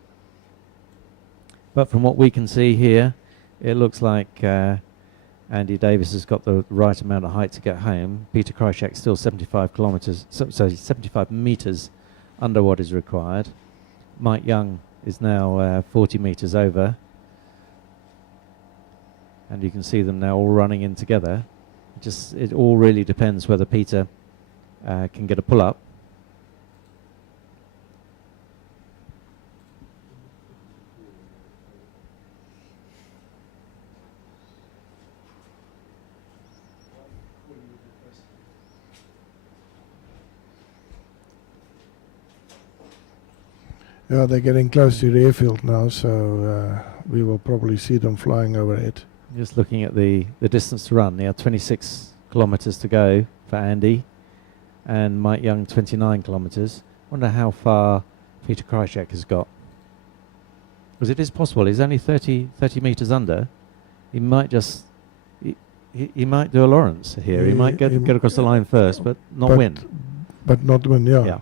But from what we can see here, it looks like Andy Davis has got the right amount of height to get home. Peter Krychek still 75 kilometers, so 75 meters under what is required. Mike Young is now 40 meters over, and you can see them now all running in together. It all really depends whether Peter can get a pull up. Yeah, they're getting close to the airfield now, so we will probably see them flying overhead. Just looking at the distance to run, there are 26 kilometers to go for Andy, and Mike Young 29 kilometers. Wonder how far Peter Krychek has got. Because it is possible, he's only 30 meters under. He might just, he might do a Lawrence here. He might get across the line first, but not win. But not win, yeah. Yeah.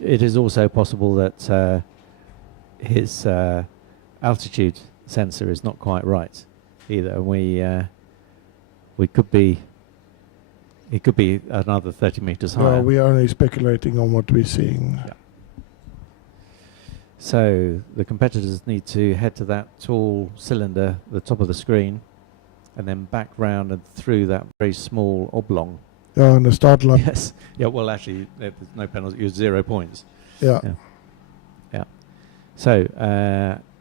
It is also possible that his altitude sensor is not quite right either. We could be, it could be another 30 meters higher. Well, we are only speculating on what we're seeing. Yeah. So the competitors need to head to that tall cylinder, the top of the screen, and then back round and through that very small oblong. Yeah, on the start line. Yes. Yeah, well, actually, there's no penalty. You're 0 points. Yeah. Yeah. So,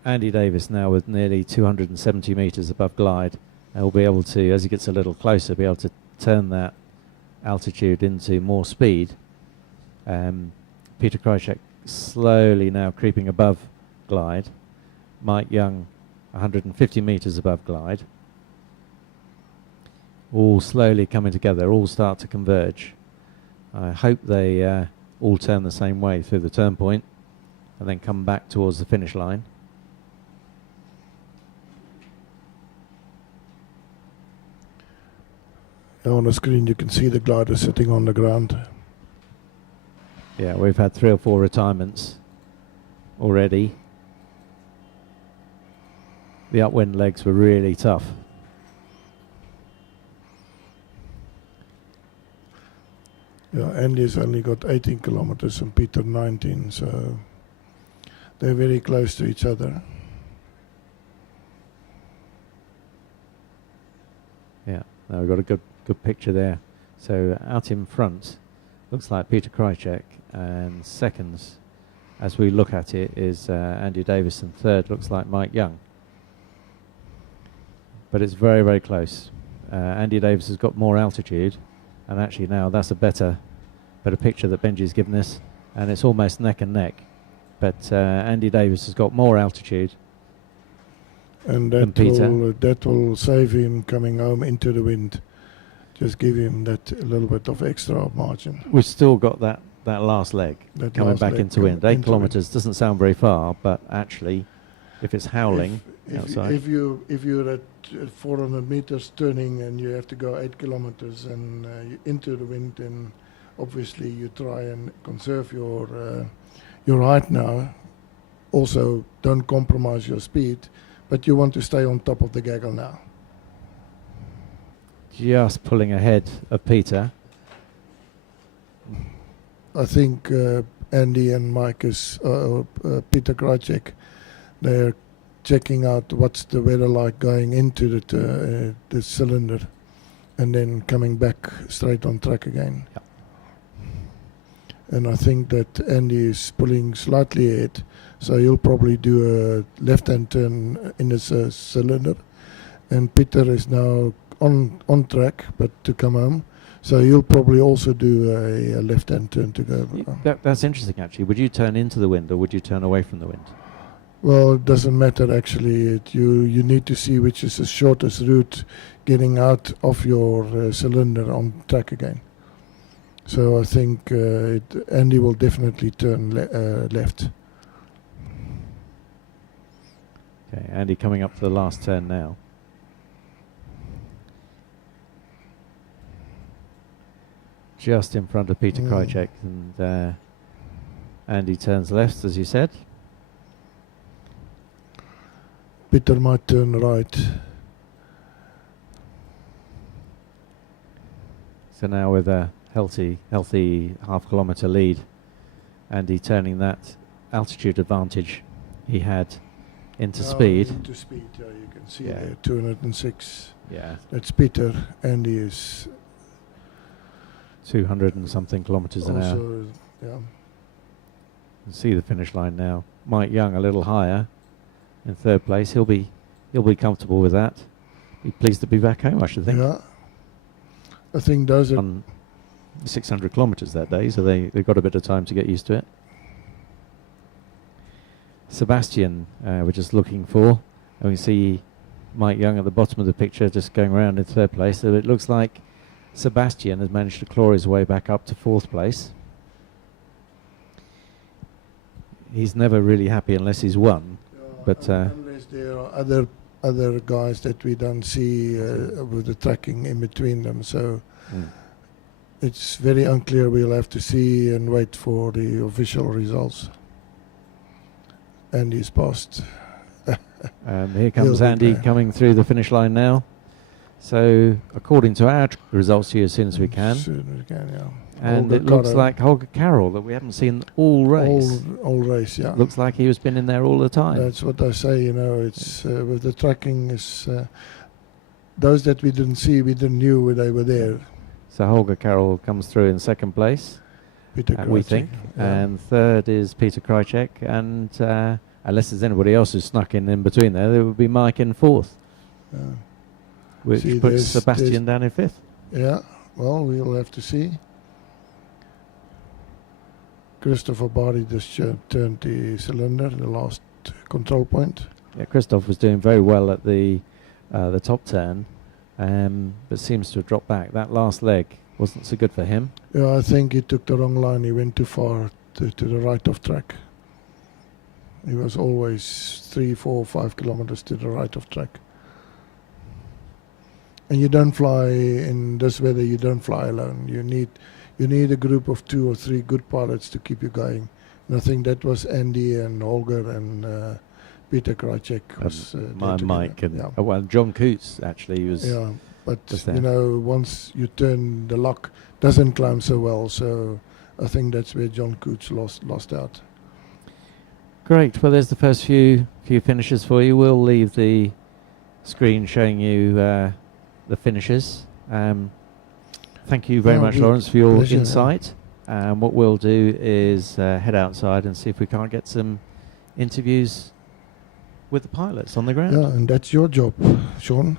Andy Davis now with nearly 270 meters above glide. And will be able to, as he gets a little closer, be able to turn that altitude into more speed. Peter Krychek slowly now creeping above glide. Mike Young 150 meters above glide. All slowly coming together, all start to converge. I hope they all turn the same way through the turn point and then come back towards the finish line. On the screen you can see the glider sitting on the ground. Yeah, we've had 3 or 4 retirements already. The upwind legs were really tough. Yeah, Andy's only got 18 kilometers and Peter 19, so they're very close to each other. Yeah, now we've got a good picture there. So out in front, looks like Peter Krychek, and seconds, as we look at it, is Andy Davis, and third looks like Mike Young. But it's very, very close. Andy Davis has got more altitude, and actually now that's a better picture that Benji's given us, and it's almost neck and neck. But Andy Davis has got more altitude and than Peter. That will save him coming home into the wind. Just give him that a little bit of extra margin. We've still got that last leg coming back into wind. 8 kilometers doesn't sound very far, but actually, if it's howling outside. If you're at 400 meters turning and you have to go 8 kilometers and into the wind, then obviously you try and conserve your height now. Also, don't compromise your speed, but you want to stay on top of the gaggle now. Just pulling ahead of Peter. I think Andy and Peter Krajcek, they're checking out what's the weather like going into the cylinder, and then coming back straight on track again. Yep. And I think that Andy is pulling slightly ahead, so he'll probably do a left-hand turn in his cylinder, and Peter is now on track, but to come home. So you'll probably also do a left-hand turn to go. That's interesting, actually. Would you turn into the wind or would you turn away from the wind? Well, it doesn't matter, actually. You need to see which is the shortest route getting out of your cylinder on track again. So I think Andy will definitely turn left. Okay, Andy coming up to the last turn now. Just in front of Peter Krajcek, and Andy turns left, as you said. Peter might turn right. So now with a healthy half-kilometre lead, Andy turning that altitude advantage he had into speed. Into speed, yeah, you can see Yeah. there, 206. Yeah, That's Peter. Andy is 200 and something kilometres an hour. also, yeah. You can see the finish line now. Mike Young a little higher in third place. He'll be comfortable with that. Be pleased to be back home, I should think. Yeah. I think those are On 600 kilometres that day, so they've got a bit of time to get used to it. Sebastian, we're just looking for, and we see Mike Young at the bottom of the picture just going around in third place. So it looks like Sebastian has managed to claw his way back up to fourth place. He's never really happy unless he's won. But unless there are other guys that we don't see with the tracking in between them, so it's very unclear. We'll have to see and wait for the official results. Andy's passed. Here comes Andy coming through the finish line now. So according to our results here, as soon as we can. As soon as we can, yeah. And Holger it looks Carroll. like Holger Carroll that we haven't seen all race. All race, yeah. Looks like he has been in there all the time. That's what I say, it's with the tracking is those that we didn't see, we didn't knew they were there. So Holger Carroll comes through in second place, Peter we Krajcek, think. yeah. And third is Peter Krajcek. And unless there's anybody else who's snuck in between there would be Mike in fourth, which See, puts Sebastian down in fifth. Yeah, well, we'll have to see. Christopher Barty just turned the cylinder, the last control point. Yeah, Christoph was doing very well at the top turn, but seems to have dropped back. That last leg wasn't so good for him. Yeah, I think he took the wrong line. He went too far to the right of track. He was always 3, 4, 5 kilometers to the right of track. And you don't fly in this weather. You don't fly alone. You need a group of 2 or 3 good pilots to keep you going. And I think that was Andy and Holger and Peter Krajcek was Mike and yeah. well, John Coots actually was. Yeah, but there. once you turn the lock, doesn't climb so well. So I think that's where John Coots lost out. Great. Well, there's the first few finishes for you. We'll leave the screen showing you the finishes. Thank you very much, Lawrence, for your pleasure, insight. What we'll do is head outside and see if we can't get some interviews with the pilots on the ground. Yeah, and that's your job, Sean.